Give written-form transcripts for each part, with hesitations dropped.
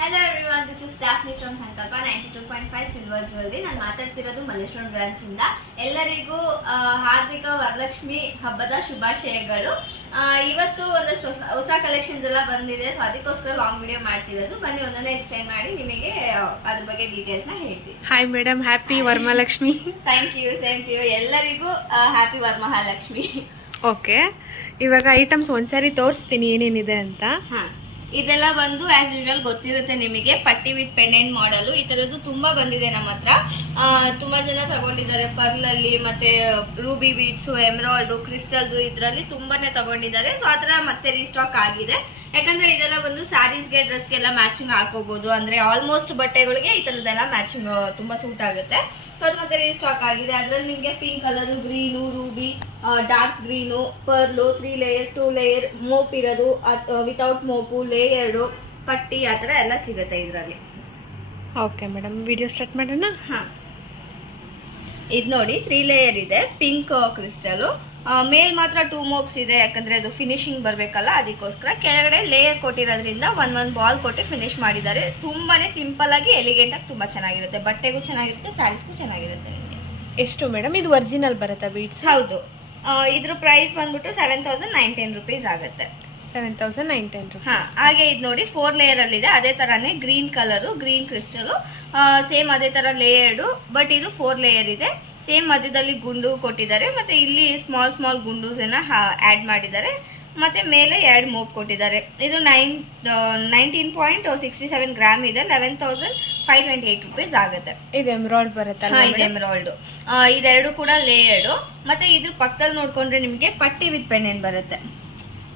Hello everyone, this is Stephanie from Sankalp 92.5 silver jewellery. ನಾನು ಮಾತಾಡ್ತಿರೋದು Malleshwaram branch ಇಂದ. ಎಲ್ಲರಿಗೂ ಹಾರ್ದಿಕ ವರಲಕ್ಷ್ಮಿ ಹಬ್ಬದ ಶುಭಾಶಯಗಳು. ಇವತ್ತು ಒಂದಷ್ಟು ಹೊಸ ಕಲೆಕ್ಷನ್ಸ್ ಎಲ್ಲ ಬಂದಿದೆ, ಸೊ ಅದಕ್ಕೋಸ್ಕರ ಲಾಂಗ್ ವಿಡಿಯೋ ಮಾಡ್ತಿರೋದು. ಬನ್ನಿ ಒಂದೊಂದೇ ಎಕ್ಸ್ಪ್ಲೈನ್ ಮಾಡಿ ನಿಮಗೆ ಅದ್ರ ಬಗ್ಗೆ ಡೀಟೇಲ್ಸ್ ನ ಹೇಳ್ತೀನಿ. Hi madam, happy Varamahalakshmi. Thank you, same to you. ಎಲ್ಲರಿಗೂ ಹ್ಯಾಪಿ ವರಮಹಾಲಕ್ಷ್ಮಿ. ಓಕೆ, ಇವಾಗ ಐಟಮ್ಸ್ ಒಂದ್ಸರಿ ತೋರಿಸ್ತೀನಿ ಏನೇನಿದೆ ಅಂತ. ಇದೆಲ್ಲ ಬಂದು ಆಸ್ ಯೂಶುವಲ್ ಗೊತ್ತಿರುತ್ತೆ ನಿಮಗೆ, ಪಟ್ಟಿ ವಿತ್ ಪೆಂಡೆಂಟ್ ಮಾಡಲು. ಈ ತರದ್ದು ತುಂಬಾ ಬಂದಿದೆ ನಮ್ಮ ಹತ್ರ. ತುಂಬಾ ಜನ ತಗೊಂಡಿದ್ದಾರೆ. ಪರ್ಲ್ ಅಲ್ಲಿ ಮತ್ತೆ ರೂಬಿ ಬೀಡ್ಸ್, ಎಮರಾಲ್ಡ್, ಕ್ರಿಸ್ಟಲ್ಸ್, ಇದರಲ್ಲಿ ತುಂಬಾನೇ ತಗೊಂಡಿದ್ದಾರೆ. ಸೊ ಆತರ ಮತ್ತೆ ರೀಸ್ಟಾಕ್ ಆಗಿದೆ. ಯಾಕಂದ್ರೆ ಇದೆಲ್ಲ ಬಂದು ಸ್ಯಾರೀಸ್ಗೆ, ಡ್ರೆಸ್ಗೆಲ್ಲ ಮ್ಯಾಚಿಂಗ್ ಹಾಕೋಬಹುದು. ಅಂದ್ರೆ ಆಲ್ಮೋಸ್ಟ್ ಬಟ್ಟೆಗಳಿಗೆ ಈ ತರದೆಲ್ಲ ಮ್ಯಾಚಿಂಗ್ ತುಂಬಾ ಸೂಟ್ ಆಗುತ್ತೆ. ಸೊ ಅದು ಮತ್ತೆ ರೀಸ್ಟಾಕ್ ಆಗಿದೆ. ಅದ್ರಲ್ಲಿ ನಿಮಗೆ pink colour, green, Ruby, dark green, pearl, 3 layer, 2 layer, mop ಇರೋದು, ವಿತೌಟ್ ಮೋಪು, ಲೇಯರ್ಡು, ಪಟ್ಟಿ, ಆ ಥರ ಎಲ್ಲ ಸಿಗುತ್ತೆ ಇದರಲ್ಲಿ. ಓಕೆ ಮೇಡಮ್, ವಿಡಿಯೋ ಸ್ಟಾರ್ಟ್ ಮಾಡೋಣ. ಇದು ನೋಡಿ, 3 ಲೇಯರ್ ಇದೆ. ಪಿಂಕ್ ಕ್ರಿಸ್ಟಲು, ಮೇಲ್ ಮಾತ್ರ 2 ಮೋಪ್ಸ್ ಇದೆ, ಯಾಕಂದ್ರೆ ಅದು ಫಿನಿಶಿಂಗ್ ಬರಬೇಕಲ್ಲ, ಅದಕ್ಕೋಸ್ಕರ. ಕೆಳಗಡೆ ಲೇಯರ್ ಕೊಟ್ಟಿರೋದ್ರಿಂದ ಒಂದೊಂದು ಬಾಲ್ ಕೊಟ್ಟು ಫಿನಿಶ್ ಮಾಡಿದ್ದಾರೆ. ತುಂಬಾನೇ ಸಿಂಪಲ್ ಆಗಿ, ಎಲಿಗೆಂಟ್ ಆಗಿ ತುಂಬಾ ಚೆನ್ನಾಗಿರುತ್ತೆ. ಬಟ್ಟೆಗೂ ಚೆನ್ನಾಗಿರುತ್ತೆ, ಸ್ಯಾರೀಸ್ಗೂ ಚೆನ್ನಾಗಿರುತ್ತೆ ನಿಮಗೆ. ಎಷ್ಟು ಮೇಡಮ್ ಇದು ಒರಿಜಿನಲ್ ಬರುತ್ತಾ ಬೀಡ್ಸ್? ಹೌದು, ಇದ್ರ ಪ್ರೈಸ್ ಬಂದ್ಬಿಟ್ಟು 7,910 ರುಪೀಸ್ ಆಗುತ್ತೆ. 7,910 ರುಪೀಸ್. ಹಾಗೆ ಇದು ನೋಡಿ, 4 ಲೇಯರ್ ಅಲ್ಲಿ ಇದೆ. ಅದೇ ತರಾನೇ green colour, green crystal, same ಅದೇ ತರ ಲೇಯರ್ಡು, ಬಟ್ ಇದು 4 ಲೇಯರ್ ಇದೆ. ಸೇಮ್ ಮಧ್ಯದಲ್ಲಿ ಗುಂಡು ಕೊಟ್ಟಿದ್ದಾರೆ, ಮತ್ತೆ ಇಲ್ಲಿ ಸ್ಮಾಲ್ ಸ್ಮಾಲ್ ಗುಂಡೂಸ್ ಆಡ್ ಮಾಡಿದ್ದಾರೆ. ಮತ್ತೆ ಮೇಲೆ 2 ಮೋಪ್ ಕೊಟ್ಟಿದ್ದಾರೆ. ಇದು 19.67 ಗ್ರಾಮ್ ಇದೆ. 11,528 ರುಪೀಸ್ ಆಗುತ್ತೆ. ಇದು ಎಮರಾಲ್ಡ್ ಬರುತ್ತಲ್ಲ? ಇದು ಎಮರಾಲ್ಡ್. ಇದೆರಡು ಕೂಡ ಲೇಯರ್ಡು. ಮತ್ತೆ ಇದ್ರ ಪಕ್ಕದಲ್ಲಿ ನೋಡ್ಕೊಂಡ್ರೆ ನಿಮಗೆ ಪಟ್ಟಿ ವಿತ್ ಪೆಂಡೆಂಟ್ ಬರುತ್ತೆ.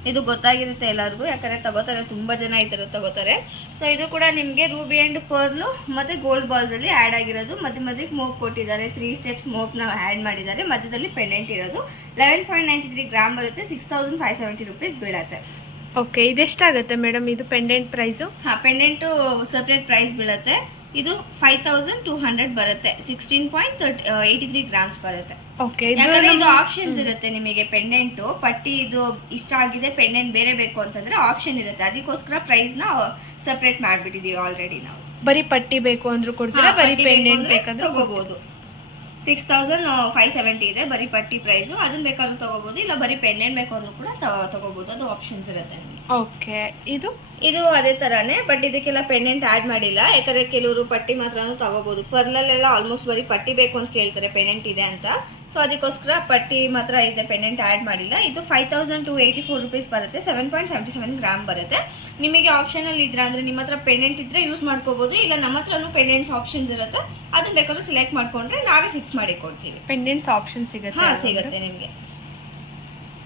ಇದು ಗೊತ್ತಾಗಿರುತ್ತೆ ಎಲ್ಲರಿಗೂ, ಯಾಕಂದ್ರೆ ತಗೋತಾರೆ, ತುಂಬಾ ಜನ ಈ ತರ ತಗೋತಾರೆ. ಸೊ ಇದು ಕೂಡ ನಿಮಗೆ ರೂಬಿ ಅಂಡ್ ಪರ್ಲು ಮತ್ತೆ ಗೋಲ್ಡ್ ಬಾಲ್ಸ್ ಅಲ್ಲಿ ಆಡ್ ಆಗಿರೋದು. ಮಧ್ಯಕ್ಕೆ ಮೋಪ್ ಕೊಟ್ಟಿದ್ದಾರೆ. 3 ಸ್ಟೆಪ್ಸ್ ಮೋಪ್ ನ ಆಡ್ ಮಾಡಿದ್ದಾರೆ. ಮಧ್ಯದಲ್ಲಿ ಪೆಂಡೆಂಟ್ ಇರೋದು. 11.93 ಗ್ರಾಮ್ ಬರುತ್ತೆ. 6,570 ರುಪೀಸ್ ಬೀಳತ್ತೆ. ಓಕೆ, ಇದೆಷ್ಟಾಗುತ್ತೆ ಮೇಡಮ್ ಇದು pendant price? Pendant separate price ಬೀಳುತ್ತೆ. ಇದು 5,200 ಬರುತ್ತೆ. 16.83 ಗ್ರಾಮ್ಸ್ ಬರುತ್ತೆ. ಓಕೆ, ಇದು ಆಪ್ಷನ್ಸ್ ಇರುತ್ತೆ ನಿಮಗೆ. ಪೆಂಡೆಂಟ್ ಪಟ್ಟಿ ಇದು ಇಷ್ಟ ಆಗಿದೆ, ಪೆಂಡೆಂಟ್ ಬೇರೆ ಬೇಕು ಅಂತಂದ್ರೆ ಆಪ್ಷನ್ ಇರುತ್ತೆ. ಅದಕ್ಕೋಸ್ಕರ ಪ್ರೈಸ್ ನ ಸಪರೇಟ್ ಮಾಡ್ಬಿಟ್ಟಿದೀವಿ ಆಲ್ರೆಡಿ ನಾವು. ಬರೀ ಪಟ್ಟಿ ಬೇಕು ಅಂದ್ರೂ ಕೊಡ್ತೀರಾ, ಬರೀ ಪೆಂಡೆಂಟ್ ಬೇಕಂದ್ರೆ ತಗೋಬಹುದು. 6,570 ಇದೆ ಬರೀ ಪಟ್ಟಿ ಪ್ರೈಸ್. ಅದನ್ನ ಬೇಕಾದ್ರೂ ತಗೋಬಹುದು, ಇಲ್ಲ ಬರೀ ಪೆಂಡೆಂಟ್ ಬೇಕು ಅಂದ್ರೂ ಕೂಡ ತಗೋಬಹುದು. ಅದು ಆಪ್ಷನ್ಸ್ ಇರುತ್ತೆ ನಿಮಗೆ. ಓಕೆ, ಇದು ಅದೇ ತರಾನೇ, ಬಟ್ ಇದಕ್ಕೆಲ್ಲ ಪೆಂಡೆಂಟ್ ಆಡ್ ಮಾಡಿಲ್ಲ. ಯಾಕಂದ್ರೆ ಕೆಲವರು ಪಟ್ಟಿ ಮಾತ್ರ ತಗೋಬಹುದು. ಪರ್ಲಲ್ಲೆಲ್ಲ ಆಲ್ಮೋಸ್ಟ್ ಬರೀ ಪಟ್ಟಿ ಬೇಕು ಅಂತ ಕೇಳ್ತಾರೆ, ಪೆಂಡೆಂಟ್ ಇದೆ ಅಂತ. ಸೊ ಅದಕ್ಕೋಸ್ಕರ ಪಟ್ಟಿ ಮಾತ್ರ ಇದೆ, ಪೆಂಡೆಂಟ್ ಆಡ್ ಮಾಡಿಲ್ಲ. ಇದು 5,284 ರುಪೀಸ್ ಬರುತ್ತೆ. 7.77 ಗ್ರಾಮ್ ಬರುತ್ತೆ. ನಿಮಗೆ ಆಪ್ಷನ್ ಅಲ್ಲಿ ಇದ್ರೆ, ಅಂದ್ರೆ ನಿಮ್ಮ ಹತ್ರ ಪೆಂಡೆಂಟ್ ಇದ್ರೆ ಯೂಸ್ ಮಾಡ್ಕೋಬಹುದು, ಇಲ್ಲ ನಮ್ಮ ಹತ್ರನೂ ಪೆಂಡೆಂಟ್ಸ್ ಆಪ್ಷನ್ಸ್ ಇರುತ್ತೆ. ಅದನ್ನ ಬೇಕಾದ್ರೂ ಸೆಲೆಕ್ಟ್ ಮಾಡ್ಕೊಂಡ್ರೆ ನಾವೇ ಫಿಕ್ಸ್ ಮಾಡಿ ಕೊಡ್ತೀವಿ. ಪೆಂಡೆಂಟ್ಸ್ ಆಪ್ಷನ್ ಸಿಗುತ್ತೆ ನಿಮಗೆ.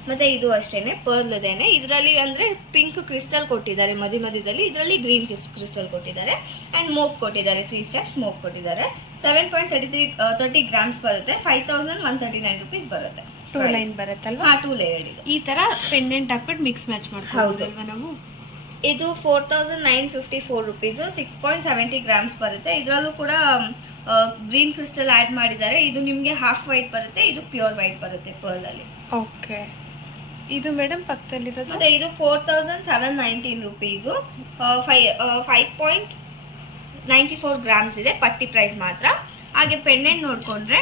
ಮತ್ತೆ ಇದು ಅಷ್ಟೇನೆ, ಪರ್ಲ್ ಇದೇನೆ. ಇದರಲ್ಲಿ ಅಂದ್ರೆ ಪಿಂಕ್ ಕ್ರಿಸ್ಟಲ್ ಕೊಟ್ಟಿದ್ದಾರೆ ಮಧ್ಯದಲ್ಲಿ. ಇದರಲ್ಲಿ ಗ್ರೀನ್ ಕ್ರಿಸ್ಟಲ್ ಕೊಟ್ಟಿದ್ದಾರೆ ಅಂಡ್ ಮೋಪ್ ಕೊಟ್ಟಿದ್ದಾರೆ. 3 ಸ್ಟೆಪ್ಸ್ ಮೋಪ್ ಕೊಟ್ಟಿದ್ದಾರೆ. 7.30 ಗ್ರಾಮ್ಸ್ ಬರುತ್ತೆ. 5,139 ರುಪೀಸ್ ಬರುತ್ತೆ. 2 ಲೈನ್ ಬರುತ್ತಲ್ವಾ? 2 ಲೇಯರ್ ಇದೆ. ಈ ತರ ಪೆಂಡೆಂಟ್ ಹಾಕ್ಬಿಟ್ಟು ಮಿಕ್ಸ್ ಮ್ಯಾಚ್ ಮಾಡ್ಕೊಳ್ಳೋದಲ್ವಾ ನಾವು? ಇದು 4,954 ರುಪೀಸ್. 6.70 ಗ್ರಾಮ್ಸ್ ಬರುತ್ತೆ. ಇದರಲ್ಲೂ ಕೂಡ ಗ್ರೀನ್ ಕ್ರಿಸ್ಟಲ್ ಆಡ್ ಮಾಡಿದ್ದಾರೆ. ಇದು ನಿಮಗೆ ಹಾಫ್ ವೈಟ್ ಬರುತ್ತೆ, ಇದು ಪ್ಯೂರ್ ವೈಟ್ ಬರುತ್ತೆ ಪರ್ಲ್ ಅಲ್ಲಿ. ಓಕೆ, ಇದು ಮೇಡಮ್ ಪಕ್ಕದಲ್ಲಿರೋದು? ಮತ್ತೆ ಇದು 4,719 ರುಪೀಸು. 5.94 ಗ್ರಾಮ್ಸ್ ಇದೆ ಪಟ್ಟಿ ಪ್ರೈಸ್ ಮಾತ್ರ. ಹಾಗೆ ಪೆಂಡೆಂಟ್ ನೋಡ್ಕೊಂಡ್ರೆ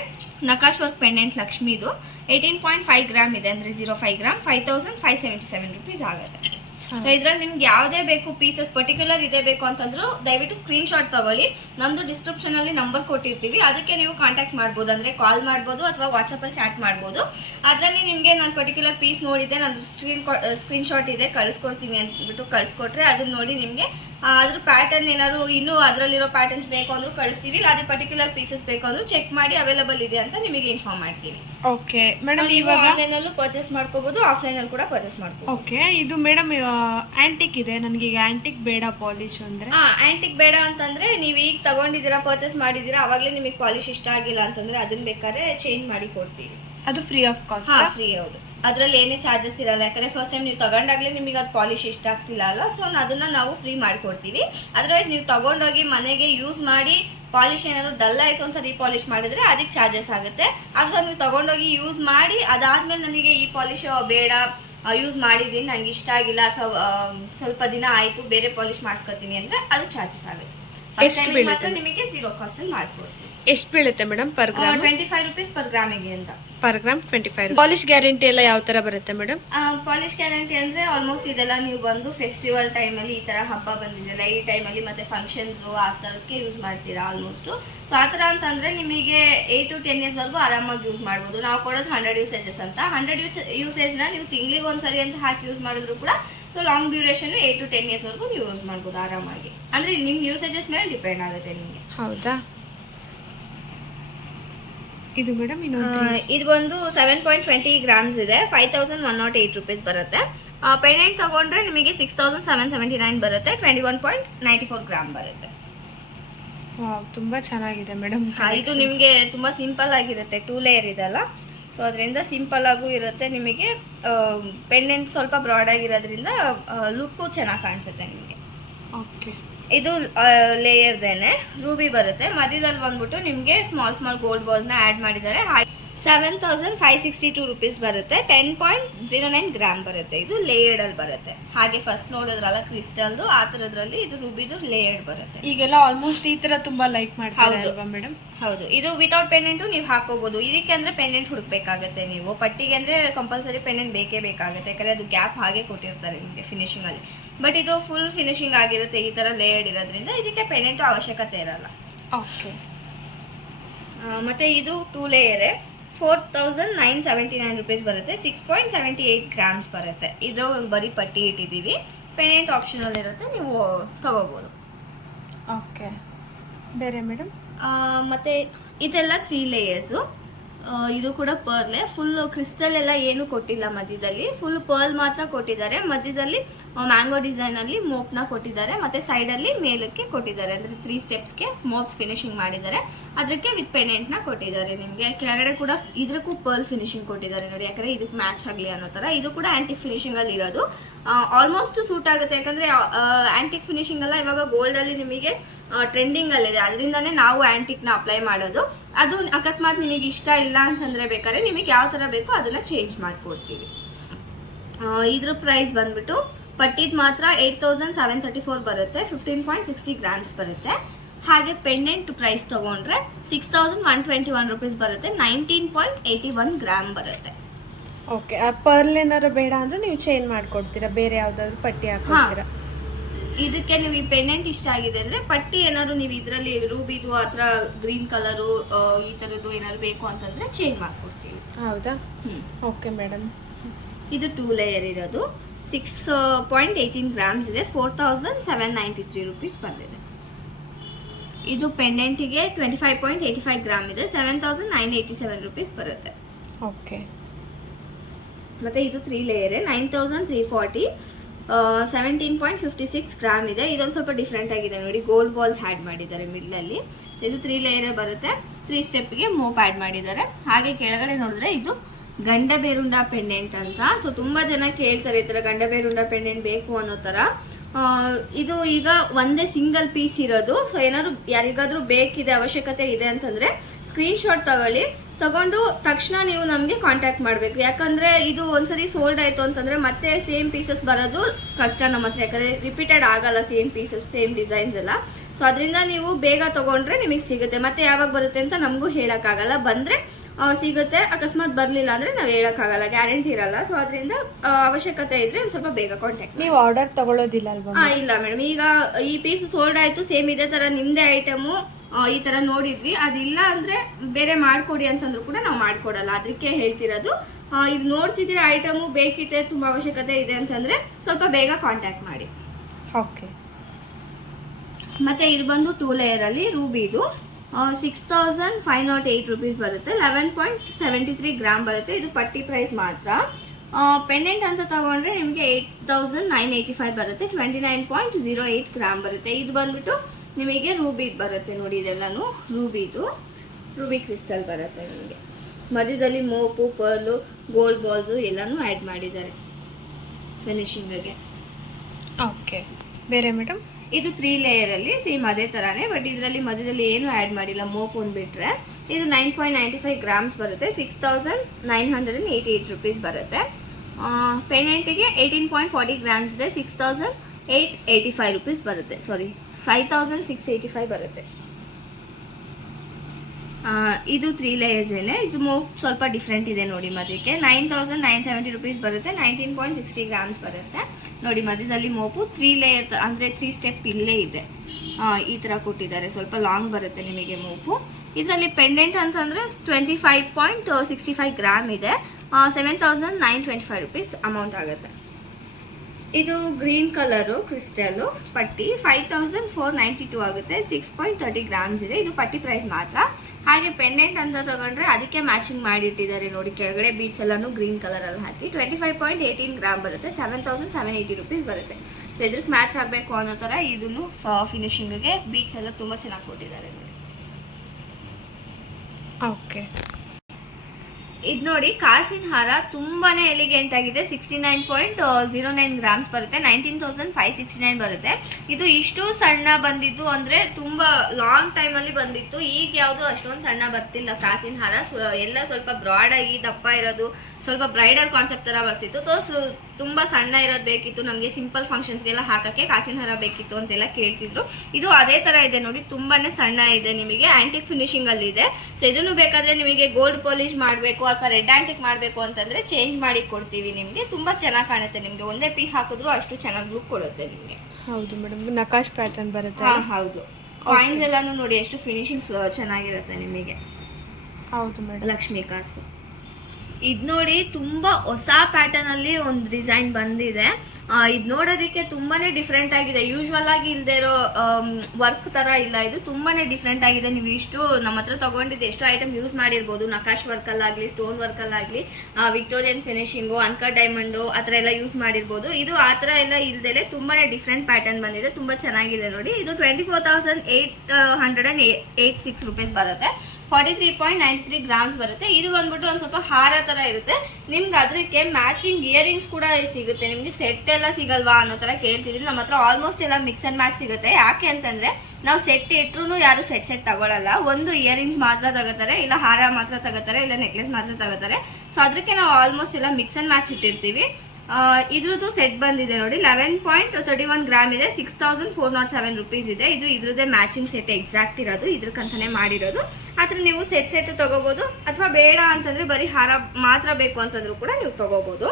ನಕಾಶ್ ವರ್ಕ್ ಪೆಂಡೆಂಟ್ ಲಕ್ಷ್ಮಿದು 18.5 ಗ್ರಾಮ್ ಇದೆ, ಅಂದ್ರೆ 0.5 ಗ್ರಾಮ್. 5,577 ರುಪೀಸ್ ಆಗುತ್ತೆ. ಸೊ ಇದ್ರಲ್ಲಿ ನಿಮ್ಗೆ ಯಾವ್ದೇ ಬೇಕು ಪೀಸಸ್ ಪರ್ಟಿಕ್ಯುಲರ್ ಇದೆ ಬೇಕು ಅಂತಂದ್ರು ದಯವಿಟ್ಟು ಸ್ಕ್ರೀನ್ ಶಾಟ್ ತಗೊಳ್ಳಿ. ನಮ್ದು ಡಿಸ್ಕ್ರಿಪ್ಷನ್ ಅಲ್ಲಿ ನಂಬರ್ ಕೊಟ್ಟಿರ್ತೀವಿ, ಅದಕ್ಕೆ ನೀವು ಕಾಂಟ್ಯಾಕ್ಟ್ ಮಾಡ್ಬೋದು. ಅಂದ್ರೆ ಕಾಲ್ ಮಾಡ್ಬೋದು ಅಥವಾ ವಾಟ್ಸಪ್ ಅಲ್ಲಿ ಚಾಟ್ ಮಾಡ್ಬೋದು. ಅದರಲ್ಲಿ ನಿಮ್ಗೆ ನಾನು ಪರ್ಟಿಕ್ಯುಲರ್ ಪೀಸ್ ನೋಡಿದೆ, ನಾನು ಸ್ಕ್ರೀನ್ ಶಾಟ್ ಇದೆ, ಕಳಿಸ್ಕೊಡ್ತೀನಿ ಅಂದ್ಬಿಟ್ಟು ಕಳಿಸ್ಕೊಟ್ರೆ ಅದನ್ನ ನೋಡಿ ನಿಮ್ಗೆ ಅದ್ರ ಪ್ಯಾಟರ್ನ್ ಏನಾದ್ರು ಇನ್ನೂ ಅದರಲ್ಲಿರೋ ಪ್ಯಾಟರ್ನ್ಸ್ ಬೇಕು ಅಂದ್ರೂ ಕಳಿಸ್ತೀವಿ, ಇಲ್ಲ ಅದೇ ಪರ್ಟಿಕ್ಯುಲರ್ ಪೀಸಸ್ ಬೇಕು ಅಂದ್ರೂ ಚೆಕ್ ಮಾಡಿ ಅವೈಲೇಬಲ್ ಇದೆ ಅಂತ ನಿಮಗೆ ಇನ್ಫಾರ್ಮ್ ಮಾಡ್ತೀವಿ. ಓಕೆ ಮೇಡಮ್, ಇವಾಗ ಆನ್ಲೈನ್ ಅಲ್ಲೂ ಪರ್ಚೇಸ್ ಮಾಡ್ಕೋಬಹುದು, ಆಫ್ಲೈನ್ ಅಲ್ಲಿ ಕೂಡ ಪರ್ಚೇಸ್ ಮಾಡ್ಕೋಬಹುದು. ಓಕೆ, ಇದು ಮೇಡಮ್ ಆಂಟಿಕ್ ಇದೆ. ನನಗೆ ಈಗ ಆಂಟಿಕ್ ಬೇಡ, ಪಾಲಿಶ್ ಅಂದ್ರೆ. ಆಂಟಿಕ್ ಬೇಡ ಅಂತಂದ್ರೆ ನೀವು ಈಗ ತಗೊಂಡಿದ್ದೀರಾ, ಪರ್ಚೇಸ್ ಮಾಡಿದೀರಾ, ಅವಾಗಲೇ ನಿಮಗೆ ಪಾಲಿಶ್ ಇಷ್ಟ ಆಗಿಲ್ಲ ಅಂತಂದ್ರೆ ಅದನ್ನ ಬೇಕಾದ್ರೆ ಚೇಂಜ್ ಮಾಡಿ ಕೊಡ್ತೀವಿ. ಅದು ಫ್ರೀ ಆಫ್ ಕಾಸ್ಟ್? ಫ್ರೀ. ಹೌದು, ಅದ್ರಲ್ಲಿ ಏನೇ ಚಾರ್ಜಸ್ ಇರಲ್ಲ. ಯಾಕಂದ್ರೆ ಫಸ್ಟ್ ಟೈಮ್ ನೀವು ತಗೊಂಡಾಗ್ಲೇ ನಿಮಗೆ ಅದು ಪಾಲಿಶ್ ಇಷ್ಟ ಆಗ್ತಿಲ್ಲ ಅಲ್ಲ, ಸೊ ಅದನ್ನ ನಾವು ಫ್ರೀ ಮಾಡಿಕೊಡ್ತೀವಿ. ಅದರ್ವೈಸ್ ನೀವು ತಗೊಂಡೋಗಿ ಮನೆಗೆ ಯೂಸ್ ಮಾಡಿ ಪಾಲಿಶ್ ಏನಾದ್ರು ಡಲ್ ಆಯ್ತು ಅಂತ ರೀಪಾಲಿಶ್ ಮಾಡಿದ್ರೆ ಅದಕ್ಕೆ ಚಾರ್ಜಸ್ ಆಗುತ್ತೆ. ಅಥವಾ ನೀವು ತಗೊಂಡೋಗಿ ಯೂಸ್ ಮಾಡಿ ಅದಾದ್ಮೇಲೆ ನನಗೆ ಈ ಪಾಲಿಶ್ ಬೇಡ, ಯೂಸ್ ಮಾಡಿದ್ದೀನಿ, ನನಗೆ ಇಷ್ಟ ಆಗಿಲ್ಲ ಅಥವಾ ಸ್ವಲ್ಪ ದಿನ ಆಯಿತು ಬೇರೆ ಪಾಲಿಶ್ ಮಾಡಿಸ್ಕೊತೀನಿ ಅಂದರೆ ಅದು ಚಾರ್ಜಸ್ ಆಗುತ್ತೆ. ಎಷ್ಟು ಬೀಳುತ್ತೆ? ಮಾತ್ರ ನಿಮಗೆ 0 ಕಾಸ್ಟ್ ಮಾಡ್ಕೊಡ್ತೀನಿ. ಎಷ್ಟು ಬೀಳುತ್ತೆ madam per gram? 25 rupees per ಗ್ರಾಮಿಗೆ ಅಂತ. Per gram 25. ಪಾಲಿಶ್ ಗ್ಯಾರಂಟಿ ಎಲ್ಲ ಯಾವ ತರ ಬರುತ್ತೆ ಮೇಡಮ್? ಪಾಲಿಶ್ ಗ್ಯಾರಂಟಿ ಅಂದರೆ ಆಲ್ಮೋಸ್ಟ್ ಇದೆಲ್ಲ ನೀವು ಬಂದು ಫೆಸ್ಟಿವಲ್ ಟೈಮಲ್ಲಿ ಈ ಥರ ಹಬ್ಬ ಬಂದಿದೆಯಲ್ಲ ಈ ಟೈಮಲ್ಲಿ ಮತ್ತು ಫಂಕ್ಷನ್ಸು ಆ ಥರಕ್ಕೆ ಯೂಸ್ ಮಾಡ್ತೀರಾ ಆಲ್ಮೋಸ್ಟು. ಸೊ ಆ ಥರ ಅಂತಂದರೆ ನಿಮಗೆ 8 to 10 yearsವರೆಗೂ ಆರಾಮಾಗಿ ಯೂಸ್ ಮಾಡ್ಬೋದು. ನಾವು ಕೊಡೋದು 100 usages ಅಂತ. 100 ಯೂಸೇಜ್ನ ನೀವು ತಿಂಗಳಿಗೆ ಒಂದ್ಸರಿ ಅಂತ ಹಾಕಿ ಯೂಸ್ ಮಾಡಿದ್ರು ಕೂಡ ಸೊ ಲಾಂಗ್ ಡ್ಯೂರೇಷನ್ 8 to 10 yearsವರೆಗೂ ನೀವು ಯೂಸ್ ಮಾಡ್ಬೋದು ಆರಾಮಾಗಿ. ಅಂದರೆ ನಿಮ್ಮ ಯೂಸೇಜಸ್ ಮೇಲೆ ಡಿಪೆಂಡ್ ಆಗುತ್ತೆ ನಿಮಗೆ. ಹೌದಾ? ಇದು ಮೇಡಮ್ ಇದು ಬಂದು 7.20 grams ಇದೆ. 5108 rupees ಬರುತ್ತೆ. ಪೆಂಡೆಂಟ್ ತಗೊಂಡ್ರೆ ನಿಮಗೆ 6779 ಬರುತ್ತೆ. 21.94 ಗ್ರಾಮ್ ಬರುತ್ತೆ. ತುಂಬಾ ಚೆನ್ನಾಗಿದೆ ಮೇಡಮ್. ಇದು ನಿಮಗೆ ತುಂಬಾ ಸಿಂಪಲ್ ಆಗಿರುತ್ತೆ. 2 layer ಇದಲ್ಲ, ಸೊ ಅದರಿಂದ ಸಿಂಪಲ್ ಆಗೂ ಇರುತ್ತೆ. ನಿಮಗೆ ಪೆಂಡೆಂಟ್ ಸ್ವಲ್ಪ ಬ್ರಾಡ್ ಆಗಿರೋದ್ರಿಂದ ಲುಕ್ಕು ಚೆನ್ನಾಗಿ ಕಾಣಿಸುತ್ತೆ ನಿಮಗೆ. ಓಕೆ. ಇದು ಲೇಯರ್ದೇನೆ ರೂಬಿ ಬರುತ್ತೆ. ಮಧ್ಯದಲ್ಲಿ ಬಂದ್ಬಿಟ್ಟು ನಿಮಗೆ ಸ್ಮಾಲ್ ಗೋಲ್ಡ್ ಬಾಲ್ಸ್ನ ಆ್ಯಡ್ ಮಾಡಿದ್ದಾರೆ. 7562 rupees ಬರುತ್ತೆ. 10.09 ಗ್ರಾಮ್ ಬರುತ್ತೆ. ಇದು ಲೇಯರ್ಡಲ್ಲಿ ಬರುತ್ತೆ. ಹಾಗೆ ಫಸ್ಟ್ ನೋಡಿದ್ರಲ್ಲ ಕ್ರಿಸ್ಟಲ್ದು ಆ ಥರದ್ರಲ್ಲಿ ಇದು ರೂಬಿದು ಲೇಯರ್ಡ್ ಬರುತ್ತೆ. ಈಗೆಲ್ಲ ಆಲ್ಮೋಸ್ಟ್ ಈ ತರ ತುಂಬಾ ಲೈಕ್ ಮಾಡ್ತಾರೆ ಅಲ್ವಾ ಮೇಡಮ್? ಹೌದು. ಇದು ವಿತೌಟ್ ಪೆಂಡೆಂಟು ನೀವು ಹಾಕೋಬಹುದು. ಇದಕ್ಕೆ ಅಂದ್ರೆ ಪೆಂಡೆಂಟ್ ಹುಡುಕ್ಬೇಕಾಗುತ್ತೆ ನೀವು. ಪಟ್ಟಿಗೆ ಅಂದ್ರೆ ಕಂಪಲ್ಸರಿ ಪೆಂಡೆಂಟ್ ಬೇಕೇ ಬೇಕಾಗುತ್ತೆ, ಯಾಕಂದ್ರೆ ಅದು ಗ್ಯಾಪ್ ಹಾಗೆ ಕೊಟ್ಟಿರ್ತಾರೆ ನಿಮಗೆ ಫಿನಿಶಿಂಗ್ ಅಲ್ಲಿ. ಬಟ್ ಇದು ಫುಲ್ ಫಿನಿಶಿಂಗ್ ಆಗಿರುತ್ತೆ ಈ ತರ ಲೇಯರ್ಡ್ ಇರೋದ್ರಿಂದ ಇದಕ್ಕೆ ಪೆಂಡೆಂಟು ಅವಶ್ಯಕತೆ ಇರಲ್ಲ. ಓಕೆ. ಮತ್ತೆ ಇದು 2 ಲೇಯರ್ 4979 rupees ಬರುತ್ತೆ. 6.78 grams ಬರುತ್ತೆ. ಇದು ಬರೀ ಪಟ್ಟಿ ಇಟ್ಟಿದ್ದೀವಿ. ಪೆಂಡೆಂಟ್ ಆಪ್ಷನಲ್ ಇರುತ್ತೆ, ನೀವು ತಗೋಬಹುದು. ಓಕೆ. ಬೇರೆ ಮೇಡಮ್? ಮತ್ತೆ ಇದೆಲ್ಲ 3 ಲೇಯರ್ಸು. ಇದು ಕೂಡ ಪರ್ಲೆ. ಫುಲ್ ಕ್ರಿಸ್ಟಲ್ ಎಲ್ಲ ಏನು ಕೊಟ್ಟಿಲ್ಲ ಮಧ್ಯದಲ್ಲಿ, ಫುಲ್ ಪರ್ಲ್ ಮಾತ್ರ ಕೊಟ್ಟಿದ್ದಾರೆ. ಮಧ್ಯದಲ್ಲಿ ಮ್ಯಾಂಗೋ ಡಿಸೈನ್ ಅಲ್ಲಿ ಮೋಪ್ನ ಕೊಟ್ಟಿದ್ದಾರೆ, ಮತ್ತೆ ಸೈಡ್ ಅಲ್ಲಿ ಮೇಲಕ್ಕೆ ಕೊಟ್ಟಿದ್ದಾರೆ. ಅಂದ್ರೆ 3 ಸ್ಟೆಪ್ಸ್ಗೆ ಮೋಪ್ಸ್ ಫಿನಿಶಿಂಗ್ ಮಾಡಿದ್ದಾರೆ. ಅದಕ್ಕೆ ವಿತ್ ಪೆಂಡೆಂಟ್ ನ ಕೊಟ್ಟಿದ್ದಾರೆ. ನಿಮಗೆ ಕೆಳಗಡೆ ಕೂಡ ಇದಕ್ಕೂ ಪರ್ಲ್ ಫಿನಿಶಿಂಗ್ ಕೊಟ್ಟಿದ್ದಾರೆ ನೋಡಿ, ಯಾಕಂದ್ರೆ ಇದಕ್ಕೆ ಮ್ಯಾಚ್ ಆಗಲಿ ಅನ್ನೋ ತರ. ಇದು ಕೂಡ ಆಂಟಿಕ್ ಫಿನಿಶಿಂಗ್ ಅಲ್ಲಿ ಇರೋದು. ಆಲ್ಮೋಸ್ಟ್ ಸೂಟ್ ಆಗುತ್ತೆ, ಯಾಕಂದ್ರೆ ಆಂಟಿಕ್ ಫಿನಿಶಿಂಗ್ ಎಲ್ಲ ಇವಾಗ ಗೋಲ್ಡ್ ಅಲ್ಲಿ ನಿಮಗೆ ಟ್ರೆಂಡಿಂಗ್ ಅಲ್ಲಿದೆ. ಅದರಿಂದಾನೇ ನಾವು ಆಂಟಿಕ್ ನ ಅಪ್ಲೈ ಮಾಡೋದು. ಅದು ಅಕಸ್ಮಾತ್ ನಿಮಗೆ ಇಷ್ಟ ಇಲ್ಲ ಅಂತಂದ್ರೆ ಬೇಕಾದ್ರೆ ನಿಮಗೆ ಯಾವ ತರ ಬೇಕೋ ಅದನ್ನ ಚೇಂಜ್ ಮಾಡ್ಕೊಡ್ತೀವಿ. ಇದ್ರ ಪ್ರೈಸ್ ಬಂದ್ಬಿಟ್ಟು ಪಟ್ಟಿದ್ ಮಾತ್ರ 8734 ಬರುತ್ತೆ. 15.60 grams ಬರುತ್ತೆ. ಹಾಗೆ ಪೆಂಡೆಂಟ್ ಪ್ರೈಸ್ ತಗೊಂಡ್ರೆ 6121 rupees ಬರುತ್ತೆ. 19.81 ಗ್ರಾಮ್ ಬರುತ್ತೆ. ಓಕೆ. ಆ ಪರ್ಲ್ ಏನಾದ್ರು ಬೇಡ ಅಂದ್ರೆ ನೀವು ಚೇಂಜ್ ಮಾಡ್ಕೊಡ್ತೀರಾ, ಬೇರೆ ಯಾವ್ದಾದ್ರು ಪಟ್ಟಿ ಹಾಕ್ತೀರಾ? ಇದಕ್ಕೆ ನೀವು ಈ ಪೆಂಡೆಂಟ್ ಇಷ್ಟ ಆಗಿದೆ ಅಂದ್ರೆ ಪಟ್ಟಿ ಏನಾದ್ರು ನೀವು ಇದರಲ್ಲಿ ರೂಬಿದು ಅಥವಾ ಗ್ರೀನ್ ಕಲರು ಈ ತರದ್ದು ಏನಾದ್ರು ಬೇಕು ಅಂತಂದ್ರೆ ಚೇಂಜ್ ಮಾಡ್ಕೊಡ್ತೀವಿ. ಹೌದಾ? Okay madam. ಇದು 2 ಲೇಯರ್ ಇರೋದು. 6.18 grams ಇದೆ. 4793 rupees ಬಂದಿದೆ. ಇದು ಪೆಂಡೆಂಟಿಗೆ 25.85 ಗ್ರಾಮ್ ಇದೆ. 7987 rupees ಬರುತ್ತೆ. ಓಕೆ. ಮತ್ತೆ ಇದು 3 ಲೇಯರ್ 9340 17.56 ಗ್ರಾಮ್ ಇದೆ. ಇದೊಂದು ಸ್ವಲ್ಪ ಡಿಫ್ರೆಂಟ್ ಆಗಿದೆ ನೋಡಿ, ಗೋಲ್ಡ್ ಬಾಲ್ಸ್ ಆ್ಯಡ್ ಮಾಡಿದ್ದಾರೆ ಮಿಡ್ಲಲ್ಲಿ. ಇದು 3 ಲೇಯರ್ ಬರುತ್ತೆ. 3 ಸ್ಟೆಪ್ಗೆ ಮೋಪ್ ಆ್ಯಡ್ ಮಾಡಿದ್ದಾರೆ. ಹಾಗೆ ಕೆಳಗಡೆ ನೋಡಿದ್ರೆ ಇದು ಗಂಡ ಬೇರುಂಡ ಪೆಂಡೆಂಟ್ ಅಂತ. ಸೊ ತುಂಬ ಜನ ಕೇಳ್ತಾರೆ ಈ ಥರ ಗಂಡ ಬೇರುಂಡ ಪೆಂಡೆಂಟ್ ಬೇಕು ಅನ್ನೋ ಥರ. ಇದು ಈಗ ಒಂದೇ ಸಿಂಗಲ್ ಪೀಸ್ ಇರೋದು. ಸೊ ಏನಾದ್ರು ಯಾರಿಗಾದ್ರೂ ಬೇಕಿದೆ, ಅವಶ್ಯಕತೆ ಇದೆ ಅಂತಂದರೆ ಸ್ಕ್ರೀನ್ಶಾಟ್ ತಗೊಂಡು ತಕ್ಷಣ ನೀವು ನಮಗೆ ಕಾಂಟ್ಯಾಕ್ಟ್ ಮಾಡಬೇಕು. ಯಾಕಂದರೆ ಇದು ಒಂದ್ಸರಿ ಸೋಲ್ಡ್ ಆಯಿತು ಅಂತಂದರೆ ಮತ್ತೆ ಸೇಮ್ ಪೀಸಸ್ ಬರೋದು ಕಷ್ಟ ನಮ್ಮ ಹತ್ರ, ಯಾಕಂದರೆ ರಿಪೀಟೆಡ್ ಆಗಲ್ಲ ಸೇಮ್ ಪೀಸಸ್ ಸೇಮ್ ಡಿಸೈನ್ಸ್ ಎಲ್ಲ. ಸೊ ಅದರಿಂದ ನೀವು ಬೇಗ ತೊಗೊಂಡ್ರೆ ನಿಮಗೆ ಸಿಗುತ್ತೆ. ಮತ್ತೆ ಯಾವಾಗ ಬರುತ್ತೆ ಅಂತ ನಮಗೂ ಹೇಳೋಕ್ಕಾಗಲ್ಲ. ಬಂದರೆ ಸಿಗುತ್ತೆ, ಅಕಸ್ಮಾತ್ ಬರಲಿಲ್ಲ ಅಂದರೆ ನಾವು ಹೇಳೋಕ್ಕಾಗಲ್ಲ, ಗ್ಯಾರಂಟಿ ಇರಲ್ಲ. ಸೊ ಅದರಿಂದ ಅವಶ್ಯಕತೆ ಇದ್ದರೆ ಒಂದು ಸ್ವಲ್ಪ ಬೇಗ ಕಾಂಟ್ಯಾಕ್ಟ್. ನೀವು ಆರ್ಡರ್ ತಗೊಳ್ಳೋದಿಲ್ಲ ಅಲ್ವಾ? ಇಲ್ಲ ಮೇಡಮ್, ಈಗ ಈ ಪೀಸ್ ಸೋಲ್ಡ್ ಆಯಿತು, ಸೇಮ್ ಇದೇ ಥರ ನಿಮ್ಮದೇ ಐಟಮು ಈ ಥರ ನೋಡಿದ್ವಿ, ಅದಿಲ್ಲ ಅಂದರೆ ಬೇರೆ ಮಾಡಿಕೊಡಿ ಅಂತಂದ್ರೂ ಕೂಡ ನಾವು ಮಾಡಿಕೊಡಲ್ಲ. ಅದಕ್ಕೆ ಹೇಳ್ತಿರೋದು, ಇದು ನೋಡ್ತಿದ್ದೀರ ಐಟಮು ಬೇಕಿದೆ, ತುಂಬ ಅವಶ್ಯಕತೆ ಇದೆ ಅಂತಂದರೆ ಸ್ವಲ್ಪ ಬೇಗ ಕಾಂಟ್ಯಾಕ್ಟ್ ಮಾಡಿ. ಓಕೆ. ಮತ್ತು ಇದು ಬಂದು 2 ಲೇಯರಲ್ಲಿ ರೂಬಿದು 6508 rupees ಬರುತ್ತೆ. 11.73 ಗ್ರಾಮ್ ಬರುತ್ತೆ. ಇದು ಪಟ್ಟಿ ಪ್ರೈಸ್ ಮಾತ್ರ. ಪೆಂಡೆಂಟ್ ಅಂತ ತಗೊಂಡ್ರೆ ನಿಮಗೆ 8985 ಬರುತ್ತೆ. 29.08 ಗ್ರಾಮ್ ಬರುತ್ತೆ. ಇದು ಬಂದ್ಬಿಟ್ಟು ನಿಮಗೆ ರೂಬಿದು ಬರುತ್ತೆ ನೋಡಿ, ಇದೆಲ್ಲನೂ ರೂಬಿ ಕ್ರಿಸ್ಟಲ್ ಬರುತ್ತೆ ನಿಮಗೆ. ಮಧ್ಯದಲ್ಲಿ ಮೋಪು, ಪರ್ಲು, ಗೋಲ್ಡ್ ಬಾಲ್ಸು ಎಲ್ಲನೂ ಆ್ಯಡ್ ಮಾಡಿದ್ದಾರೆ ಫಿನಿಶಿಂಗ್ಗೆ. ಓಕೆ. ಬೇರೆ ಮೇಡಮ್? ಇದು 3 ಲೇಯರಲ್ಲಿ ಸೇಮ್ ಅದೇ ಥರನೇ, ಬಟ್ ಇದರಲ್ಲಿ ಮಧ್ಯದಲ್ಲಿ ಏನು ಆ್ಯಡ್ ಮಾಡಿಲ್ಲ, ಮೋಪ್ ಒಂದು ಬಿಟ್ಟರೆ. ಇದು 9.95 grams ಬರುತ್ತೆ. 6988 rupees ಬರುತ್ತೆ. ಪೆಂಡೆಂಟಿಗೆ 18.40 ಗ್ರಾಮ್ಸ್ ಇದೆ. 6,885 ರುಪೀಸ್ ಬರುತ್ತೆ. ಸಾರಿ, 5,685 ಬರುತ್ತೆ. ಇದು 3 ಲೇಯರ್ಸ್ ಏನೇ. ಇದು ಸ್ವಲ್ಪ ಡಿಫ್ರೆಂಟ್ ಇದೆ ನೋಡಿ. ಮಧ್ಯಕ್ಕೆ 9,970 ರುಪೀಸ್ ಬರುತ್ತೆ. 19.60 ಗ್ರಾಮ್ಸ್ ಬರುತ್ತೆ ನೋಡಿ. ಮಧ್ಯದಲ್ಲಿ ಮೋಪು 3 ಲೇಯರ್ ಅಂದರೆ 3 ಸ್ಟೆಪ್ ಇಲ್ಲೇ ಇದೆ. ಈ ಥರ ಕೊಟ್ಟಿದ್ದಾರೆ. ಸ್ವಲ್ಪ ಲಾಂಗ್ ಬರುತ್ತೆ ನಿಮಗೆ ಮೋಪು. ಇದರಲ್ಲಿ ಪೆಂಡೆಂಟ್ ಅಂತಂದರೆ 25.65 ಗ್ರಾಮ್ ಇದೆ. 7,925 ರುಪೀಸ್ ಅಮೌಂಟ್ ಆಗುತ್ತೆ. ಇದು ಗ್ರೀನ್ ಕಲರು ಕ್ರಿಸ್ಟಲ್ಲು ಪಟ್ಟಿ 5,492 ಆಗುತ್ತೆ. 6.30 ಗ್ರಾಮ್ಸ್ ಇದೆ. ಇದು ಪಟ್ಟಿ ಪ್ರೈಸ್ ಮಾತ್ರ. ಹಾಗೆ ಪೆಂಡೆಂಟ್ ಅಂತ ತಗೊಂಡ್ರೆ ಅದಕ್ಕೆ ಮ್ಯಾಚಿಂಗ್ ಮಾಡಿಟ್ಟಿದ್ದಾರೆ ನೋಡಿ. ಕೆಳಗಡೆ ಬೀಟ್ಸ್ ಎಲ್ಲಾನು ಗ್ರೀನ್ ಕಲರಲ್ಲಿ ಹಾಕಿ 25.18 ಗ್ರಾಮ್ ಬರುತ್ತೆ. 7,780 ರುಪೀಸ್ ಬರುತ್ತೆ. ಸೊ ಇದಕ್ಕೆ ಮ್ಯಾಚ್ ಆಗಬೇಕು ಅನ್ನೋ ಥರ ಇದನ್ನು ಫಿನಿಶಿಂಗ್ಗೆ ಬೀಟ್ಸ್ ಎಲ್ಲ ತುಂಬ ಚೆನ್ನಾಗಿ ಕೊಟ್ಟಿದ್ದಾರೆ ನೋಡಿ. ಓಕೆ, ಇದು ನೋಡಿ ಕಾಸಿನ ಹಾರ ತುಂಬಾನೇ ಎಲಿಗೆಂಟ್ ಆಗಿದೆ. 69.09 ಗ್ರಾಮ್ಸ್ ಬರುತ್ತೆ. 19,569 ಬರುತ್ತೆ. ಇದು ಇಷ್ಟು ಸಣ್ಣ ಬಂದಿದ್ದು ಅಂದ್ರೆ ತುಂಬಾ ಲಾಂಗ್ ಟೈಮ್ ಅಲ್ಲಿ ಬಂದಿತ್ತು. ಈಗ ಯಾವುದು ಅಷ್ಟೊಂದು ಸಣ್ಣ ಬರ್ತಿಲ್ಲ ಕಾಸಿನ ಹಾರ. ಎಲ್ಲ ಸ್ವಲ್ಪ ಬ್ರಾಡ್ ಆಗಿ ದಪ್ಪ ಇರೋದು, ಸ್ವಲ್ಪ ಬ್ರೈಡಲ್ ಕಾನ್ಸೆಪ್ಟ್ ತರ ಬರ್ತಿತ್ತು. ತುಂಬಾ ಸಣ್ಣ ಇರೋದು ಬೇಕಿತ್ತು ನಮಗೆ. ಸಿಂಪಲ್ ಫಂಕ್ಷನ್ಸ್ಗೆಲ್ಲ ಹಾಕಕ್ಕೆ ಕಾಸಿನ ಹಾರ ಬೇಕಿತ್ತು ಅಂತೆಲ್ಲ ಕೇಳ್ತಿದ್ರು. ಇದು ಅದೇ ತರ ಇದೆ ನೋಡಿ. ತುಂಬಾನೇ ಸಣ್ಣ ಇದೆ. ನಿಮಗೆ ಆಂಟಿಕ್ ಫಿನಿಶಿಂಗ್ ಅಲ್ಲಿ ಇದೆ. ಸೊ ಇದನ್ನು ಬೇಕಾದ್ರೆ ನಿಮಗೆ ಗೋಲ್ಡ್ ಪಾಲಿಶ್ ಮಾಡಬೇಕು ಅಥವಾ ರೆಡ್ ಆಂಟಿಕ್ ಮಾಡಬೇಕು ಅಂತಂದ್ರೆ ಚೇಂಜ್ ಮಾಡಿ ಕೊಡ್ತೀವಿ ನಿಮಗೆ. ತುಂಬಾ ಚೆನ್ನಾಗಿ ಕಾಣುತ್ತೆ. ನಿಮಗೆ ಒಂದೇ ಪೀಸ್ ಹಾಕಿದ್ರು ಅಷ್ಟು ಚೆನ್ನಾಗಿ ಲುಕ್ ಕೊಡುತ್ತೆ ನಿಮಗೆ. ಹೌದು ಮೇಡಮ್, ನಕಾಶ್ ಪ್ಯಾಟರ್ನ್ ಬರುತ್ತೆ. ಹೌದು, ಕಾಯಿನ್ಸ್ ಎಲ್ಲಾನು ನೋಡಿ ಎಷ್ಟು ಫಿನಿಶಿಂಗ್ ಚೆನ್ನಾಗಿರುತ್ತೆ ನಿಮಗೆ. ಹೌದು ಮೇಡಮ್, ಲಕ್ಷ್ಮಿ ಕಾಸು. ಇದು ನೋಡಿ ತುಂಬಾ ಹೊಸ ಪ್ಯಾಟರ್ನ್ ಅಲ್ಲಿ ಒಂದು ಡಿಸೈನ್ ಬಂದಿದೆ. ಇದು ನೋಡೋದಕ್ಕೆ ತುಂಬಾನೇ ಡಿಫ್ರೆಂಟ್ ಆಗಿದೆ. ಯೂಶುವಲ್ ಆಗಿ ಇಲ್ಲದೆ ಇರೋ ವರ್ಕ್ ತರ ಇಲ್ಲ. ಇದು ತುಂಬಾನೇ ಡಿಫ್ರೆಂಟ್ ಆಗಿದೆ. ನೀವು ಇಷ್ಟು ನಮ್ಮ ಹತ್ರ ತಗೊಂಡಿದ್ದು ಎಷ್ಟು ಐಟಮ್ ಯೂಸ್ ಮಾಡಿರ್ಬೋದು. ನಕಾಶ್ ವರ್ಕ್ ಅಲ್ಲಾಗ್ಲಿ, ಸ್ಟೋನ್ ವರ್ಕ್ ಅಲ್ಲಾಗ್ಲಿ, ವಿಕ್ಟೋರಿಯನ್ ಫಿನಿಶಿಂಗು, ಅನ್ಕಟ್ ಡೈಮಂಡು ಆ ಥರ ಎಲ್ಲ ಯೂಸ್ ಮಾಡಿರ್ಬೋದು. ಇದು ಆ ಥರ ಎಲ್ಲ ಇಲ್ದೇಲೆ ತುಂಬಾನೇ ಡಿಫ್ರೆಂಟ್ ಪ್ಯಾಟರ್ನ್ ಬಂದಿದೆ. ತುಂಬಾ ಚೆನ್ನಾಗಿದೆ ನೋಡಿ. ಇದು 24,886 ರುಪೀಸ್ ಬರುತ್ತೆ. 43.93 ಗ್ರಾಮ್ಸ್ ಬರುತ್ತೆ. ಇದು ಬಂದ್ಬಿಟ್ಟು ಒಂದು ಸ್ವಲ್ಪ ಹಾರ ತರ ಇರುತ್ತೆ. ನಿಮ್ಗೆ ಅದಕ್ಕೆ ಮ್ಯಾಚಿಂಗ್ ಇಯರಿಂಗ್ಸ್ ಕೂಡ ಸಿಗುತ್ತೆ. ನಿಮ್ಗೆ ಸೆಟ್ ಎಲ್ಲ ಸಿಗಲ್ವಾ ಅನ್ನೋ ತರ ಕೇಳ್ತಿದ್ರಿ. ನಮ್ಮ ಹತ್ರ ಆಲ್ಮೋಸ್ಟ್ ಎಲ್ಲ ಮಿಕ್ಸ್ ಅಂಡ್ ಮ್ಯಾಚ್ ಸಿಗುತ್ತೆ. ಯಾಕೆ ಅಂತಂದ್ರೆ ನಾವು ಸೆಟ್ ಇಟ್ರು ಯಾರು ಸೆಟ್ ತಗೊಳಲ್ಲ. ಒಂದು ಇಯರಿಂಗ್ಸ್ ಮಾತ್ರ ತಗೋತಾರೆ, ಇಲ್ಲ ಹಾರ ಮಾತ್ರ ತಗೋತಾರೆ, ಇಲ್ಲ ನೆಕ್ಲೆಸ್ ಮಾತ್ರ ತಗೋತಾರೆ. ಸೊ ಅದಕ್ಕೆ ನಾವು ಆಲ್ಮೋಸ್ಟ್ ಎಲ್ಲ ಮಿಕ್ಸ್ ಅಂಡ್ ಮ್ಯಾಚ್ ಇಟ್ಟಿರ್ತೀವಿ. ಇದ್ರದ್ದು ಸೆಟ್ ಬಂದಿದೆ ನೋಡಿ. 11.31 ಗ್ರಾಮ್ ಇದೆ. 6,407 ರುಪೀಸ್ ಇದೆ. ಇದು ಇದ್ರದ್ದೇ ಮ್ಯಾಚಿಂಗ್ ಸೆಟ್ ಎಕ್ಸಾಕ್ಟ್ ಇರೋದು. ಇದ್ರಕ್ಕಂತಾನೆ ಮಾಡಿರೋದು. ಆದ್ರೆ ನೀವು ಸೆಟ್ ತಗೋಬಹುದು, ಅಥವಾ ಬೇಡ ಅಂತಂದ್ರೆ ಬರೀ ಹಾರ ಮಾತ್ರ ಬೇಕು ಅಂತಂದ್ರೂ ಕೂಡ ನೀವು ತಗೋಬಹುದು.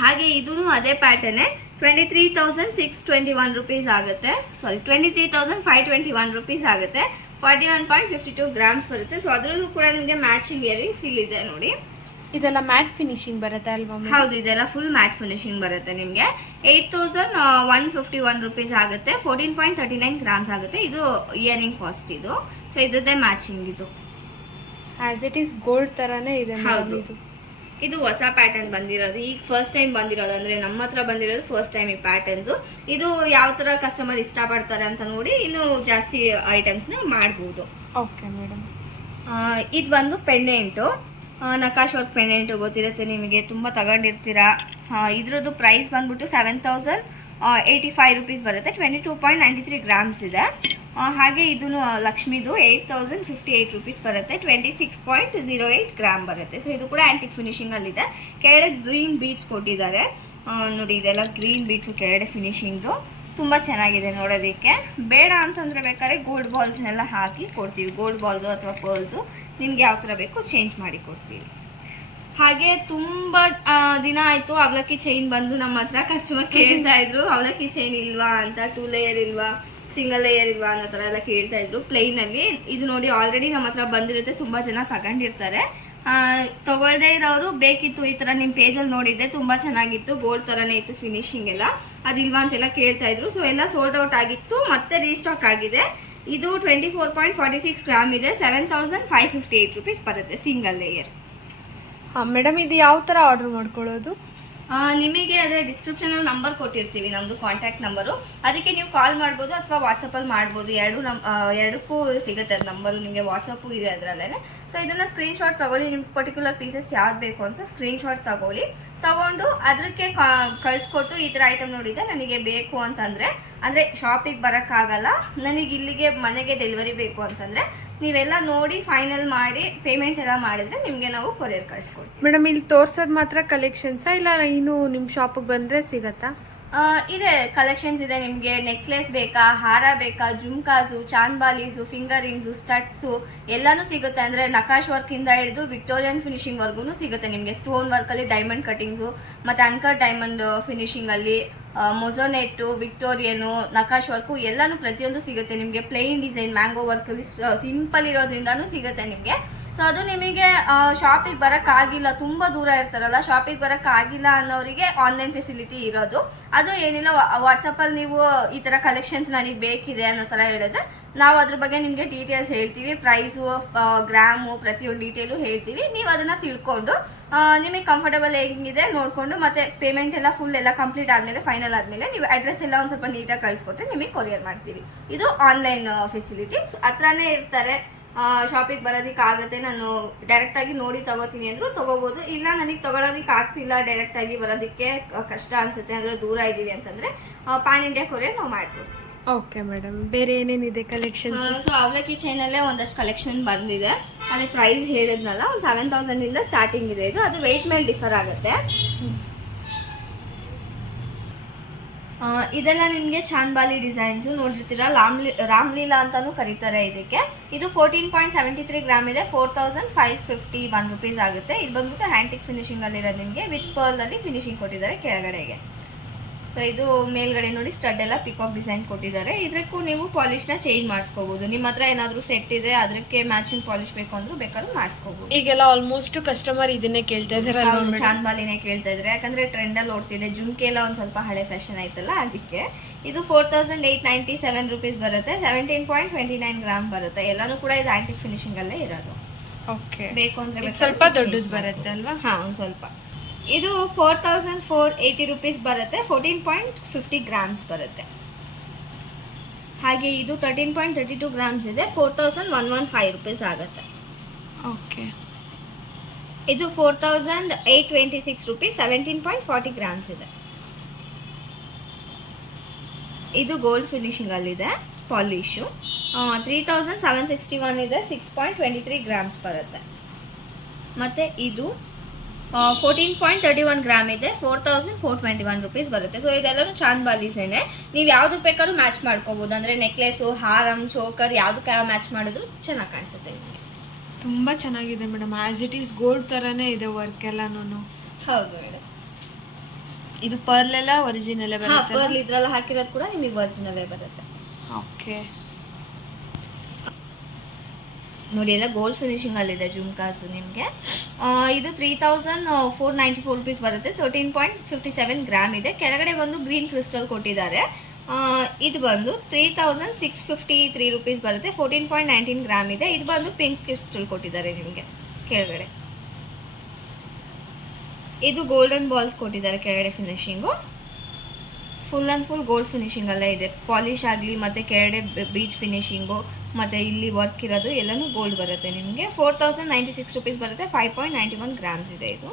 ಹಾಗೆ ಇದೂ ಅದೇ ಪ್ಯಾಟರ್ನೇ 23,621 ರುಪೀಸ್ ಆಗುತ್ತೆ. ಸಾರಿ, 23,521 ರುಪೀಸ್ ಆಗುತ್ತೆ. 41.52 ಗ್ರಾಮ್ಸ್ ಬರುತ್ತೆ. ಸೊ ಅದ್ರಲ್ಲೂ ಕೂಡ ನಿಮಗೆ ಮ್ಯಾಚಿಂಗ್ ಇಯರಿಂಗ್ಸ್ ಇಲ್ಲಿದೆ ನೋಡಿ. ಇದೆಲ್ಲ ಮ್ಯಾಟ್ ಫಿನಿಶಿಂಗ್ ಬರುತ್ತೆ ಅಲ್ವಾ? ಹೌದು, ಇದೆಲ್ಲ ಫುಲ್ ಮ್ಯಾಟ್ ಫಿನಿಶಿಂಗ್ ಬರುತ್ತೆ ನಿಮಗೆ. 8,151 ರುಪೀಸ್ ಆಗುತ್ತೆ. 14.39 ಗ್ರಾಮ್ಸ್ ಆಗುತ್ತೆ. ಇದು ಇಯರಿಂಗ್ ಕಾಸ್ಟ್ ಇದು. ಸೊ ಇದ್ರದ್ದೇ ಮ್ಯಾಚಿಂಗ್ ಇದು. ಆಸ್ ಇಟ್ ಈಸ್ ಗೋಲ್ಡ್ ತರಾನೇ ಇದೆ. ಹೌದು, ಇದು ಹೊಸ ಪ್ಯಾಟರ್ನ್ ಬಂದಿರೋದು. ಈಗ ಫಸ್ಟ್ ಟೈಮ್ ಬಂದಿರೋದು, ಅಂದ್ರೆ ನಮ್ಮ ಹತ್ರ ಬಂದಿರೋದು ಫಸ್ಟ್ ಟೈಮ್ ಈ ಪ್ಯಾಟರ್ನ್ಸ್. ಇದು ಯಾವ ತರ ಕಸ್ಟಮರ್ ಇಷ್ಟಪಡ್ತಾರೆ ಅಂತ ನೋಡಿ ಇನ್ನು ಜಾಸ್ತಿ ಐಟಮ್ಸ್ ನ ಮಾಡಬಹುದು. ಓಕೆ ಮೇಡಮ್, ಇದು ಬಂದು ಪೆಂಡೆಂಟು, ನಕಾಶ್ ವರ್ಕ್ ಪೆಂಡೆಂಟು ಗೊತ್ತಿರುತ್ತೆ ನಿಮಗೆ, ತುಂಬ ತಗೊಂಡಿರ್ತೀರಾ. ಇದ್ರದ್ದು ಪ್ರೈಸ್ ಬಂದ್ಬಿಟ್ಟು 7,085 ರುಪೀಸ್ ಬರುತ್ತೆ. 22.93 ಗ್ರಾಮ್ಸ್ ಇದೆ. ಹಾಗೆ ಇದೂ ಲಕ್ಷ್ಮಿದು 8,058 ರುಪೀಸ್ ಬರುತ್ತೆ. 26.08 ಗ್ರಾಮ್ ಬರುತ್ತೆ. ಸೊ ಇದು ಕೂಡ ಆಂಟಿಕ್ ಫಿನಿಶಿಂಗಲ್ಲಿದೆ. ಕೆಳಗಡೆ ಗ್ರೀನ್ ಬೀಡ್ಸ್ ಕೊಟ್ಟಿದ್ದಾರೆ ನೋಡಿ. ಇದೆಲ್ಲ ಗ್ರೀನ್ ಬೀಡ್ಸು ಕೆಳಗಡೆ ಫಿನಿಶಿಂಗ್ದು ತುಂಬ ಚೆನ್ನಾಗಿದೆ ನೋಡೋದಕ್ಕೆ. ಬೇಡ ಅಂತಂದರೆ ಬೇಕಾದ್ರೆ ಗೋಲ್ಡ್ ಬಾಲ್ಸ್ನೆಲ್ಲ ಹಾಕಿ ಕೊಡ್ತೀವಿ. ಗೋಲ್ಡ್ ಬಾಲ್ಸು ಅಥವಾ ಪರ್ಲ್ಸು ನಿಮ್ಗೆ ಯಾವ ಥರ ಬೇಕು ಚೇಂಜ್ ಮಾಡಿ ಕೊಡ್ತೀವಿ. ಹಾಗೆ ತುಂಬ ದಿನ ಆಯಿತು ಅವಲಕ್ಕಿ ಚೈನ್ ಬಂದು ನಮ್ಮ ಹತ್ರ. ಕಸ್ಟಮರ್ ಕೇಳ್ತಾ ಇದ್ರು ಅವಲಕ್ಕಿ ಚೈನ್ ಇಲ್ವಾ ಅಂತ, 2 ಲೇಯರ್ ಇಲ್ವಾ, ಸಿಂಗಲ್ ಲೇಯರ್ ಇಲ್ವಾ ಅನ್ನೋ ಥರ ಎಲ್ಲ ಕೇಳ್ತಾ ಇದ್ರು. ಪ್ಲೈನಲ್ಲಿ ಇದು ನೋಡಿ ಆಲ್ರೆಡಿ ನಮ್ಮ ಹತ್ರ ಬಂದಿರುತ್ತೆ. ತುಂಬ ಜನ ತಗೊಂಡಿರ್ತಾರೆ. ತಗೊಳ್ದೇ ಇರೋರು ಬೇಕಿತ್ತು ಈ ಥರ ನಿಮ್ಮ ಪೇಜಲ್ಲಿ ನೋಡಿದ್ದೆ ತುಂಬ ಚೆನ್ನಾಗಿತ್ತು, ಗೋಲ್ಡ್ ಥರನೇ ಇತ್ತು ಫಿನಿಶಿಂಗ್ ಎಲ್ಲ, ಅದಿಲ್ವಾ ಅಂತೆಲ್ಲ ಕೇಳ್ತಾ ಇದ್ರು. ಸೊ ಎಲ್ಲ ಸೋಲ್ಡ್ ಔಟ್ ಆಗಿತ್ತು, ಮತ್ತೆ ರೀಸ್ಟಾಕ್ ಆಗಿದೆ. ಇದು 24.46 ಗ್ರಾಮ್ ಇದೆ. 7,558 ರುಪೀಸ್ ಬರುತ್ತೆ ಸಿಂಗಲ್ ಲೇಯರ್. ಮೇಡಮ್, ಇದು ಯಾವ ಥರ ಆರ್ಡರ್ ಮಾಡ್ಕೊಳ್ಳೋದು? ನಿಮಗೆ ಅದೇ ಡಿಸ್ಕ್ರಿಪ್ಷನಲ್ಲಿ ನಂಬರ್ ಕೊಟ್ಟಿರ್ತೀವಿ, ನಮ್ಮದು ಕಾಂಟ್ಯಾಕ್ಟ್ ನಂಬರು. ಅದಕ್ಕೆ ನೀವು ಕಾಲ್ ಮಾಡ್ಬೋದು ಅಥವಾ ವಾಟ್ಸಪ್ಪಲ್ಲಿ ಮಾಡ್ಬೋದು. ಎರಡಕ್ಕೂ ಸಿಗುತ್ತೆ ಅದು ನಂಬರು. ನಿಮಗೆ ವಾಟ್ಸಪ್ಪು ಇದೆ ಅದರಲ್ಲೇ. ಸೊ ಇದನ್ನು ಸ್ಕ್ರೀನ್ಶಾಟ್ ತೊಗೊಳ್ಳಿ. ನಿಮ್ಗೆ ಪರ್ಟಿಕ್ಯುಲರ್ ಪೀಸಸ್ ಯಾವ್ದು ಬೇಕು ಅಂತ ಸ್ಕ್ರೀನ್ಶಾಟ್ ತಗೊಂಡು ಅದಕ್ಕೆ ಕಳಿಸ್ಕೊಟ್ಟು ಈ ಥರ ಐಟಮ್ ನೋಡಿದೆ ನನಗೆ ಬೇಕು ಅಂತಂದರೆ, ಅಂದರೆ ಶಾಪಿಗೆ ಬರೋಕ್ಕಾಗಲ್ಲ, ನನಗೆ ಇಲ್ಲಿಗೆ ಮನೆಗೆ ಡೆಲಿವರಿ ಬೇಕು ಅಂತಂದರೆ ನೀವೆಲ್ಲ ನೋಡಿ ಫೈನಲ್ ಮಾಡಿ ಪೇಮೆಂಟ್ ಎಲ್ಲ ಮಾಡಿದ್ರೆ ನಿಮಗೆ ನಾವು ಕೊರಿಯರ್ ಕಳಿಸ್ಕೊಡ್ತೀವಿ. ಮೇಡಮ್ ಇಲ್ಲಿ ತೋರ್ಸೋದು ಮಾತ್ರ ಕಲೆಕ್ಷನ್ಸಾ ಇಲ್ಲ ಇನ್ನು ನಿಮ್ಮ ಶಾಪಿಗೆ ಬಂದರೆ ಸಿಗತ್ತಾ? ಇದೆ ಕಲೆಕ್ಷನ್ಸ್ ಇದೆ. ನಿಮಗೆ ನೆಕ್ಲೆಸ್ ಬೇಕಾ, ಹಾರ ಬೇಕಾ, ಜುಮ್ಕಾಸು, ಚಾಂದ್ಬಾಲೀಸು, ಫಿಂಗರ್ ರಿಂಗ್ಸು, ಸ್ಟಡ್ಸು ಎಲ್ಲಾನು ಸಿಗುತ್ತೆ. ಅಂದರೆ ನಕಾಶ್ ವರ್ಕಿಂದ ಹಿಡಿದು ವಿಕ್ಟೋರಿಯನ್ ಫಿನಿಶಿಂಗ್ವರೆಗೂ ಸಿಗುತ್ತೆ ನಿಮಗೆ. ಸ್ಟೋನ್ ವರ್ಕಲ್ಲಿ ಡೈಮಂಡ್ ಕಟಿಂಗು ಮತ್ತು ಅನ್ಕಟ್ ಡೈಮಂಡ್ ಫಿನಿಶಿಂಗಲ್ಲಿ ಮೊಸೊನೆಟ್ಟು, ವಿಕ್ಟೋರಿಯನು, ನಕಾಶ್ ವರ್ಕು ಎಲ್ಲಾನು ಪ್ರತಿಯೊಂದು ಸಿಗುತ್ತೆ ನಿಮಗೆ. ಪ್ಲೇನ್ ಡಿಸೈನ್ ಮ್ಯಾಂಗೋ ವರ್ಕಲ್ಲಿ ಸಿಂಪಲ್ ಇರೋದ್ರಿಂದನೂ ಸಿಗುತ್ತೆ ನಿಮಗೆ. ಸೊ ಅದು ನಿಮಗೆ ಶಾಪಿಗೆ ಬರೋಕ್ಕಾಗಿಲ್ಲ, ತುಂಬ ದೂರ ಇರ್ತಾರಲ್ಲ, ಶಾಪಿಗೆ ಬರೋಕ್ಕಾಗಿಲ್ಲ ಅನ್ನೋರಿಗೆ ಆನ್ಲೈನ್ ಫೆಸಿಲಿಟಿ ಇರೋದು. ಅದು ಏನಿಲ್ಲ, ವಾಟ್ಸಪ್ಪಲ್ಲಿ ನೀವು ಈ ಥರ ಕಲೆಕ್ಷನ್ಸ್ ನನಗೆ ಬೇಕಿದೆ ಅನ್ನೋ ಥರ ಹೇಳಿದ್ರೆ ನಾವು ಅದ್ರ ಬಗ್ಗೆ ನಿಮಗೆ ಡೀಟೇಲ್ಸ್ ಹೇಳ್ತೀವಿ. ಪ್ರೈಸು, ಗ್ರಾಮು, ಪ್ರತಿಯೊಂದು ಡೀಟೇಲು ಹೇಳ್ತೀವಿ. ನೀವು ಅದನ್ನು ತಿಳ್ಕೊಂಡು ನಿಮಗೆ ಕಂಫರ್ಟಬಲ್ ಹೇಗಿದೆ ನೋಡಿಕೊಂಡು ಮತ್ತೆ ಪೇಮೆಂಟ್ ಎಲ್ಲ ಫುಲ್ ಎಲ್ಲ ಕಂಪ್ಲೀಟ್ ಆದಮೇಲೆ ಫೈನಲ್ ಆದಮೇಲೆ ನೀವು ಅಡ್ರೆಸ್ ಎಲ್ಲ ಒಂದು ಸ್ವಲ್ಪ ನೀಟಾಗಿ ಕಳಿಸ್ಕೊಟ್ರೆ ನಿಮಗೆ ಕೊರಿಯರ್ ಮಾಡ್ತೀವಿ. ಇದು ಆನ್ಲೈನ್ ಫೆಸಿಲಿಟಿ. ಹತ್ರನೇ ಇರ್ತಾರೆ, ಶಾಪಿಗೆ ಬರೋದಕ್ಕಾಗತ್ತೆ, ನಾನು ಡೈರೆಕ್ಟಾಗಿ ನೋಡಿ ತಗೋತೀನಿ ಅಂದರೂ ತೊಗೋಬೋದು. ಇಲ್ಲ ನನಗೆ ತೊಗೊಳೋದಕ್ಕೆ ಆಗ್ತಿಲ್ಲ, ಡೈರೆಕ್ಟಾಗಿ ಬರೋದಕ್ಕೆ ಕಷ್ಟ ಅನಿಸುತ್ತೆ ಅಂದರೆ ದೂರ ಇದ್ದೀವಿ ಅಂತಂದರೆ ಪಾನ್ ಇಂಡಿಯಾ ಕೊರಿಯರ್ ನಾವು ಮಾಡ್ಕೊಡ್ತೀವಿ. ಓಕೆ ಮೇಡಮ್, ಬೇರೆ ಏನೇನಿದೆ ಕಲೆಕ್ಷನ್ಸ್? ಸೊ ಅವಲಕ್ಕಿ ಚೈನಲ್ಲೇ ಒಂದಷ್ಟು ಕಲೆಕ್ಷನ್ ಬಂದಿದೆ. ಅದಕ್ಕೆ ಪ್ರೈಸ್ ಹೇಳಿದ್ನಲ್ಲ, ಒಂದು 7,000 ಸ್ಟಾರ್ಟಿಂಗ್ ಇದೆ. ಇದು ಅದು ವೆಯ್ಟ್ ಮೇಲೆ ಡಿಫರ್ ಆಗುತ್ತೆ. ಇದೆಲ್ಲ ನಿಮಗೆ ಚಾಂದ್ಬಾಲಿ ಡಿಸೈನ್ಸು ನೋಡಿರ್ತೀರ, ರಾಮ್ಲೀಲಾ ಅಂತಾನೂ ಕರೀತಾರೆ ಇದಕ್ಕೆ. ಇದು 14.73 ಗ್ರಾಮ್ ಇದೆ. 4,551 rupees ಆಗುತ್ತೆ. ಇದು ಬಂದ್ಬಿಟ್ಟು ಹ್ಯಾಂಟಿಕ್ ಫಿನಿಶಿಂಗಲ್ಲಿ ಇರೋದು ನಿಮಗೆ. ವಿತ್ ಪರ್ಲಲ್ಲಿ ಫಿನಿಶಿಂಗ್ ಕೊಟ್ಟಿದ್ದಾರೆ ಕೆಳಗಡೆಗೆ. ಸೊ ಇದು ಮೇಲ್ಗಡೆ ನೋಡಿ ಸ್ಟಡ್ ಎಲ್ಲ ಪಿಕಾಕ್ ಡಿಸೈನ್ ಕೊಟ್ಟಿದ್ದಾರೆ. ಇದಕ್ಕೂ ನೀವು ಪಾಲಿಶ್ನ ಚೇಂಜ್ ಮಾಡಿಸ್ಕೋಬಹುದು. ನಿಮ್ಮ ಹತ್ರ ಏನಾದರೂ ಸೆಟ್ ಇದೆ, ಅದಕ್ಕೆ ಮ್ಯಾಚಿಂಗ್ ಪಾಲಿಶ್ ಬೇಕು ಅಂದ್ರೂ ಬೇಕಾದ್ರೂ ಮಾಡಿಸ್ಕೋಬಹುದು. ಈಗೆಲ್ಲ ಆಲ್ಮೋಸ್ಟ್ ಕಸ್ಟಮರ್ ಇದನ್ನೇ ಕೇಳ್ತಾ ಇದ್ದಾರೆ, ಚಾಂದ್ಬಾಲಿನೇ ಕೇಳ್ತಾ ಇದ್ದಾರೆ. ಯಾಕಂದ್ರೆ ಟ್ರೆಂಡಲ್ಲಿ ಓಡ್ತಿದೆ. ಜುಮ್ಕೆ ಎಲ್ಲ ಒಂದು ಸ್ವಲ್ಪ ಹಳೆ ಫ್ಯಾಷನ್ ಆಯ್ತಲ್ಲ, ಅದಕ್ಕೆ. ಇದು 4,897 rupees ಬರುತ್ತೆ. 17.29 ಗ್ರಾಮ್ ಬರುತ್ತೆ. ಎಲ್ಲಾನು ಕೂಡ ಇದು ಆಂಟಿಕ್ ಫಿನಿಶಿಂಗ್ ಅಲ್ಲೇ ಇರೋದು. ಓಕೆ, ಬೇಕು ಅಂದ್ರೆ ಸ್ವಲ್ಪ ದೊಡ್ಡದು ಬರುತ್ತೆ ಅಲ್ವಾ? ಹಾ, ಒಂದು ಸ್ವಲ್ಪ. ಇದು 4,480 rupees ಬರುತ್ತೆ. 14.50 ಗ್ರಾಮ್ಸ್ ಬರುತ್ತೆ. ಹಾಗೆ ಇದು 13.32 ಗ್ರಾಮ್ಸ್ ಇದೆ. 4,115 rupees ಆಗುತ್ತೆ. ಓಕೆ, ಇದು 4,826 rupees. 17.40 ಗ್ರಾಮ್ಸ್ ಇದೆ. ಇದು ಗೋಲ್ಡ್ ಫಿನಿಶಿಂಗ್ ಅಲ್ಲಿದೆ, ಪಾಲಿಶು. 3,761 ಇದೆ. 6.23 ಗ್ರಾಮ್ಸ್ ಬರುತ್ತೆ. ಮತ್ತೆ ಇದು 14.31 ಗ್ರಾಮ್ ಇದೆ. 4,421 rupees ಬರುತ್ತೆ. ಸೊ ಇದೆಲ್ಲರೂ ಚಾಂದ್ಬಾಲೀಸೇನೆ. ನೀವು ಯಾವುದಕ್ಕೆ ಬೇಕಾದ್ರೂ ಮ್ಯಾಚ್ ಮಾಡ್ಕೋಬಹುದು. ಅಂದರೆ ನೆಕ್ಲೆಸು, ಹಾರಮ್, ಚೋಕರ್ ಯಾವುದಕ್ಕೆ ಮ್ಯಾಚ್ ಮಾಡಿದ್ರು ಚೆನ್ನಾಗಿ ಕಾಣಿಸುತ್ತೆ ನಿಮಗೆ. ತುಂಬ ಚೆನ್ನಾಗಿದೆ madam. As it is gold ಥರನೇ ಇದೆ ವರ್ಕ್ ಎಲ್ಲನೂ. ಹೌದು ಮೇಡಮ್. ಇದು ಪರ್ಲ್ ಎಲ್ಲ ಒರಿಜಿನಲ್ ಬರುತ್ತೆ? ಪರ್ಲ್ ಇದ್ರಲ್ಲ ಹಾಕಿರೋದು ಕೂಡ ನಿಮಗೆ ಒರಿಜಿನಲ್ಲೇ ಬರುತ್ತೆ. ಓಕೆ, ನೋಡಿ ಎಲ್ಲ ಗೋಲ್ಡ್ ಫಿನಿಶಿಂಗ್ ಅಲ್ಲಿದೆ ಜುಮ್ಕಾಸು ನಿಮಗೆ. ಇದು 3,494 rupees ಬರುತ್ತೆ. 13.57 ಗ್ರಾಮ್ ಇದೆ. ಕೆಳಗಡೆ ಬಂದು ಗ್ರೀನ್ ಕ್ರಿಸ್ಟಲ್ ಕೊಟ್ಟಿದ್ದಾರೆ. ಇದು ಬಂದು 3,653 rupees ಬರುತ್ತೆ. 14.19 ಗ್ರಾಮ್ ಇದೆ. ಇದು ಬಂದು ಪಿಂಕ್ ಕ್ರಿಸ್ಟಲ್ ಕೊಟ್ಟಿದ್ದಾರೆ ನಿಮಗೆ ಕೆಳಗಡೆ. ಇದು ಗೋಲ್ಡನ್ ಬಾಲ್ಸ್ ಕೊಟ್ಟಿದ್ದಾರೆ ಕೆಳಗಡೆ ಫಿನಿಶಿಂಗು. ಫುಲ್ ಆ್ಯಂಡ್ ಫುಲ್ ಗೋಲ್ಡ್ ಫಿನಿಶಿಂಗಲ್ಲೇ ಇದೆ. ಪಾಲಿಶ್ ಆಗಲಿ ಮತ್ತು ಕೆಳಗಡೆ ಬೀಚ್ ಫಿನಿಶಿಂಗು ಮತ್ತು ಇಲ್ಲಿ ವರ್ಕ್ ಇರೋದು ಎಲ್ಲನೂ ಗೋಲ್ಡ್ ಬರುತ್ತೆ ನಿಮಗೆ. 4,096 rupees ಬರುತ್ತೆ. 5.91 ಗ್ರಾಮ್ಸ್ ಇದೆ ಇದು.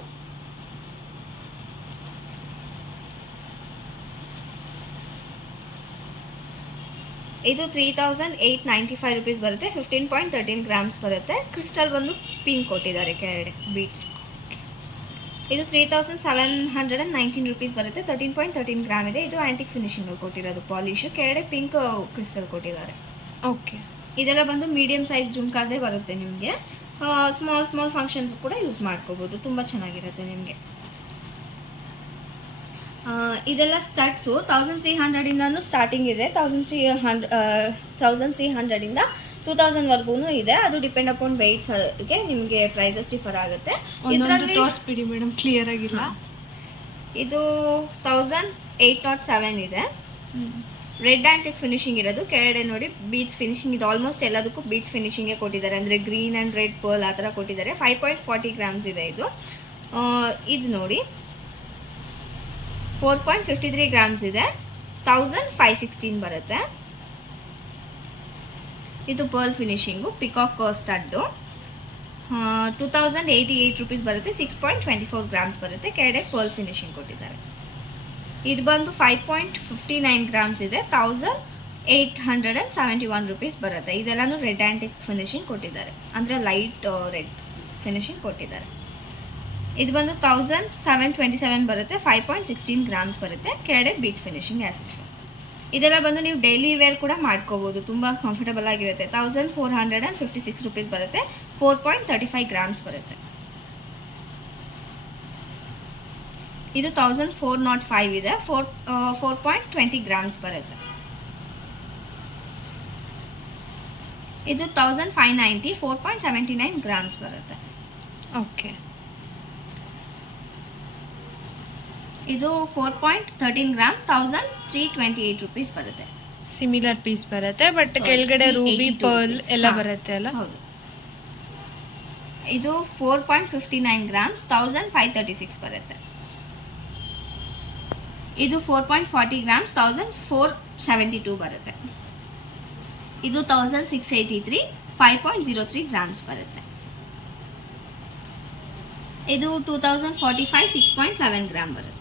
ಇದು 3,895 rupees ಬರುತ್ತೆ. 15.13 ಗ್ರಾಮ್ಸ್ ಬರುತ್ತೆ. ಕ್ರಿಸ್ಟಲ್ ಬಂದು ಪಿಂಕ್ ಕೊಟ್ಟಿದ್ದಾರೆ ಕೆಳಗಡೆ ಬೀಟ್ಸ್. ಇದು 3,719 rupees ಬರುತ್ತೆ. 13.13 ಗ್ರಾಮ್ ಇದೆ. ಇದು ಆ್ಯಂಟಿಕ್ ಫಿನಿಶಿಂಗ್ ಕೊಟ್ಟಿರೋದು ಪಾಲಿಶು. ಕೆಳಗಡೆ ಪಿಂಕ್ ಕ್ರಿಸ್ಟಲ್ ಕೊಟ್ಟಿದ್ದಾರೆ. ಓಕೆ, ಇದೆಲ್ಲ ಬಂದು ಮೀಡಿಯಮ್ ಸೈಜ್ ಜುಮ್ಕಾಸೇ ಬರುತ್ತೆ ನಿಮಗೆ. ಸ್ಮಾಲ್ ಫಂಕ್ಷನ್ಸ್ ಕೂಡ ಯೂಸ್ ಮಾಡ್ಕೋಬೋದು. ತುಂಬ ಚೆನ್ನಾಗಿರುತ್ತೆ ನಿಮಗೆ. ಇದೆಲ್ಲ ಸ್ಟಡ್ಸು 1,300 ಸ್ಟಾರ್ಟಿಂಗ್ ಇದೆ. 1,300 2,000 ಇದೆ. ಅದು ಡಿಪೆಂಡ್ ಅಪಾನ್ ವೆಯ್ಟ್ಸ್ಗೆ ನಿಮಗೆ ಪ್ರೈಸಸ್ ಡಿಫರ್ ಆಗುತ್ತೆ. ಇದರಲ್ಲಿ ತೋರಿಸ್ಬಿಡಿ ಮೇಡಮ್, ಕ್ಲಿಯರ್ ಆಗಿಲ್ಲ. ಇದು 1,807 ಇದೆ. ರೆಡ್ ಆ್ಯಂಟಿಕ್ ಫಿನಿಶಿಂಗ್ ಇರೋದು. ಕೆಳಗಡೆ ನೋಡಿ ಬೀಚ್ ಫಿನಿಶಿಂಗ್. ಇದು ಆಲ್ಮೋಸ್ಟ್ ಎಲ್ಲದಕ್ಕೂ ಬೀಚ್ ಫಿನಿಶಿಂಗೇ ಕೊಟ್ಟಿದ್ದಾರೆ. ಅಂದರೆ ಗ್ರೀನ್ ಆ್ಯಂಡ್ ರೆಡ್ ಪರ್ಲ್ ಆ ಥರ ಕೊಟ್ಟಿದ್ದಾರೆ. 5.40 ಗ್ರಾಮ್ಸ್ ಇದೆ ಇದು. ಇದು ನೋಡಿ 4.53 ಗ್ರಾಮ್ಸ್ ಇದೆ. 1,516 ಬರುತ್ತೆ. ಇದು ಪರ್ಲ್ ಫಿನಿಶಿಂಗು, ಪಿಕಾಕ್ ಸ್ಟಡ್ಡು. 2,088 rupees ಬರುತ್ತೆ. 6.24 ಗ್ರಾಮ್ಸ್ ಬರುತ್ತೆ. ಕೆಳಗಡೆ ಪರ್ಲ್ ಫಿನಿಶಿಂಗ್ ಕೊಟ್ಟಿದ್ದಾರೆ. ಇದು ಬಂದು 5.59 ಗ್ರಾಮ್ಸ್ ಇದೆ. 871 rupees ಬರುತ್ತೆ. ಇದೆಲ್ಲನೂ ರೆಡ್ ಆ್ಯಂಟಿಕ್ ಫಿನಿಶಿಂಗ್ ಕೊಟ್ಟಿದ್ದಾರೆ, ಅಂದರೆ ಲೈಟ್ ರೆಡ್ ಫಿನಿಶಿಂಗ್ ಕೊಟ್ಟಿದ್ದಾರೆ. ಇದು ಬಂದು 1727 ಬರುತ್ತೆ. 5.16 grams ಬರುತ್ತೆ. ಕೆಳಗಡೆ ಬೀಚ್ ಫಿನಿಶಿಂಗ್ ಆ್ಯಸ್ ಯೂಶುವಲ್. ಇದೆಲ್ಲ ಬಂದು ನೀವು ಡೈಲಿ ವೇರ್ ಕೂಡ ಮಾಡ್ಕೋಬೋದು, ತುಂಬ ಕಂಫರ್ಟಬಲ್ ಆಗಿರುತ್ತೆ. 1456 rupees ಬರುತ್ತೆ. 4.35 grams ಬರುತ್ತೆ. ಇದು 1405 ಇದೆ. 4.20 grams ಬರುತ್ತೆ. ಇದು 1590, 4.79 grams ಬರುತ್ತೆ. ಓಕೆ. ಇದು 4.13 ಗ್ರಾಮ್, 1328 rupees ಬರುತ್ತೆ. ಸಿಮಿಲರ್ ಪೀಸ್ ಬರುತ್ತೆ, ಬಟ್ ಕೆಳಗಡೆ ರೂಬಿ 382 ಪರ್ಲ್ rupees. ಎಲ್ಲ ಹಾ, ಬರುತ್ತೆ ಅಲ್ಲ. ಹೌದು. ಇದು 4.59 grams, 1536 ಬರುತ್ತೆ. ಇದು 4.40 grams, 1472 ಬರುತ್ತೆ. ಇದು 1683, 5.03 grams ಬರುತ್ತೆ. ಇದು 2045, 6.11 ಗ್ರಾಮ್ ಬರುತ್ತೆ.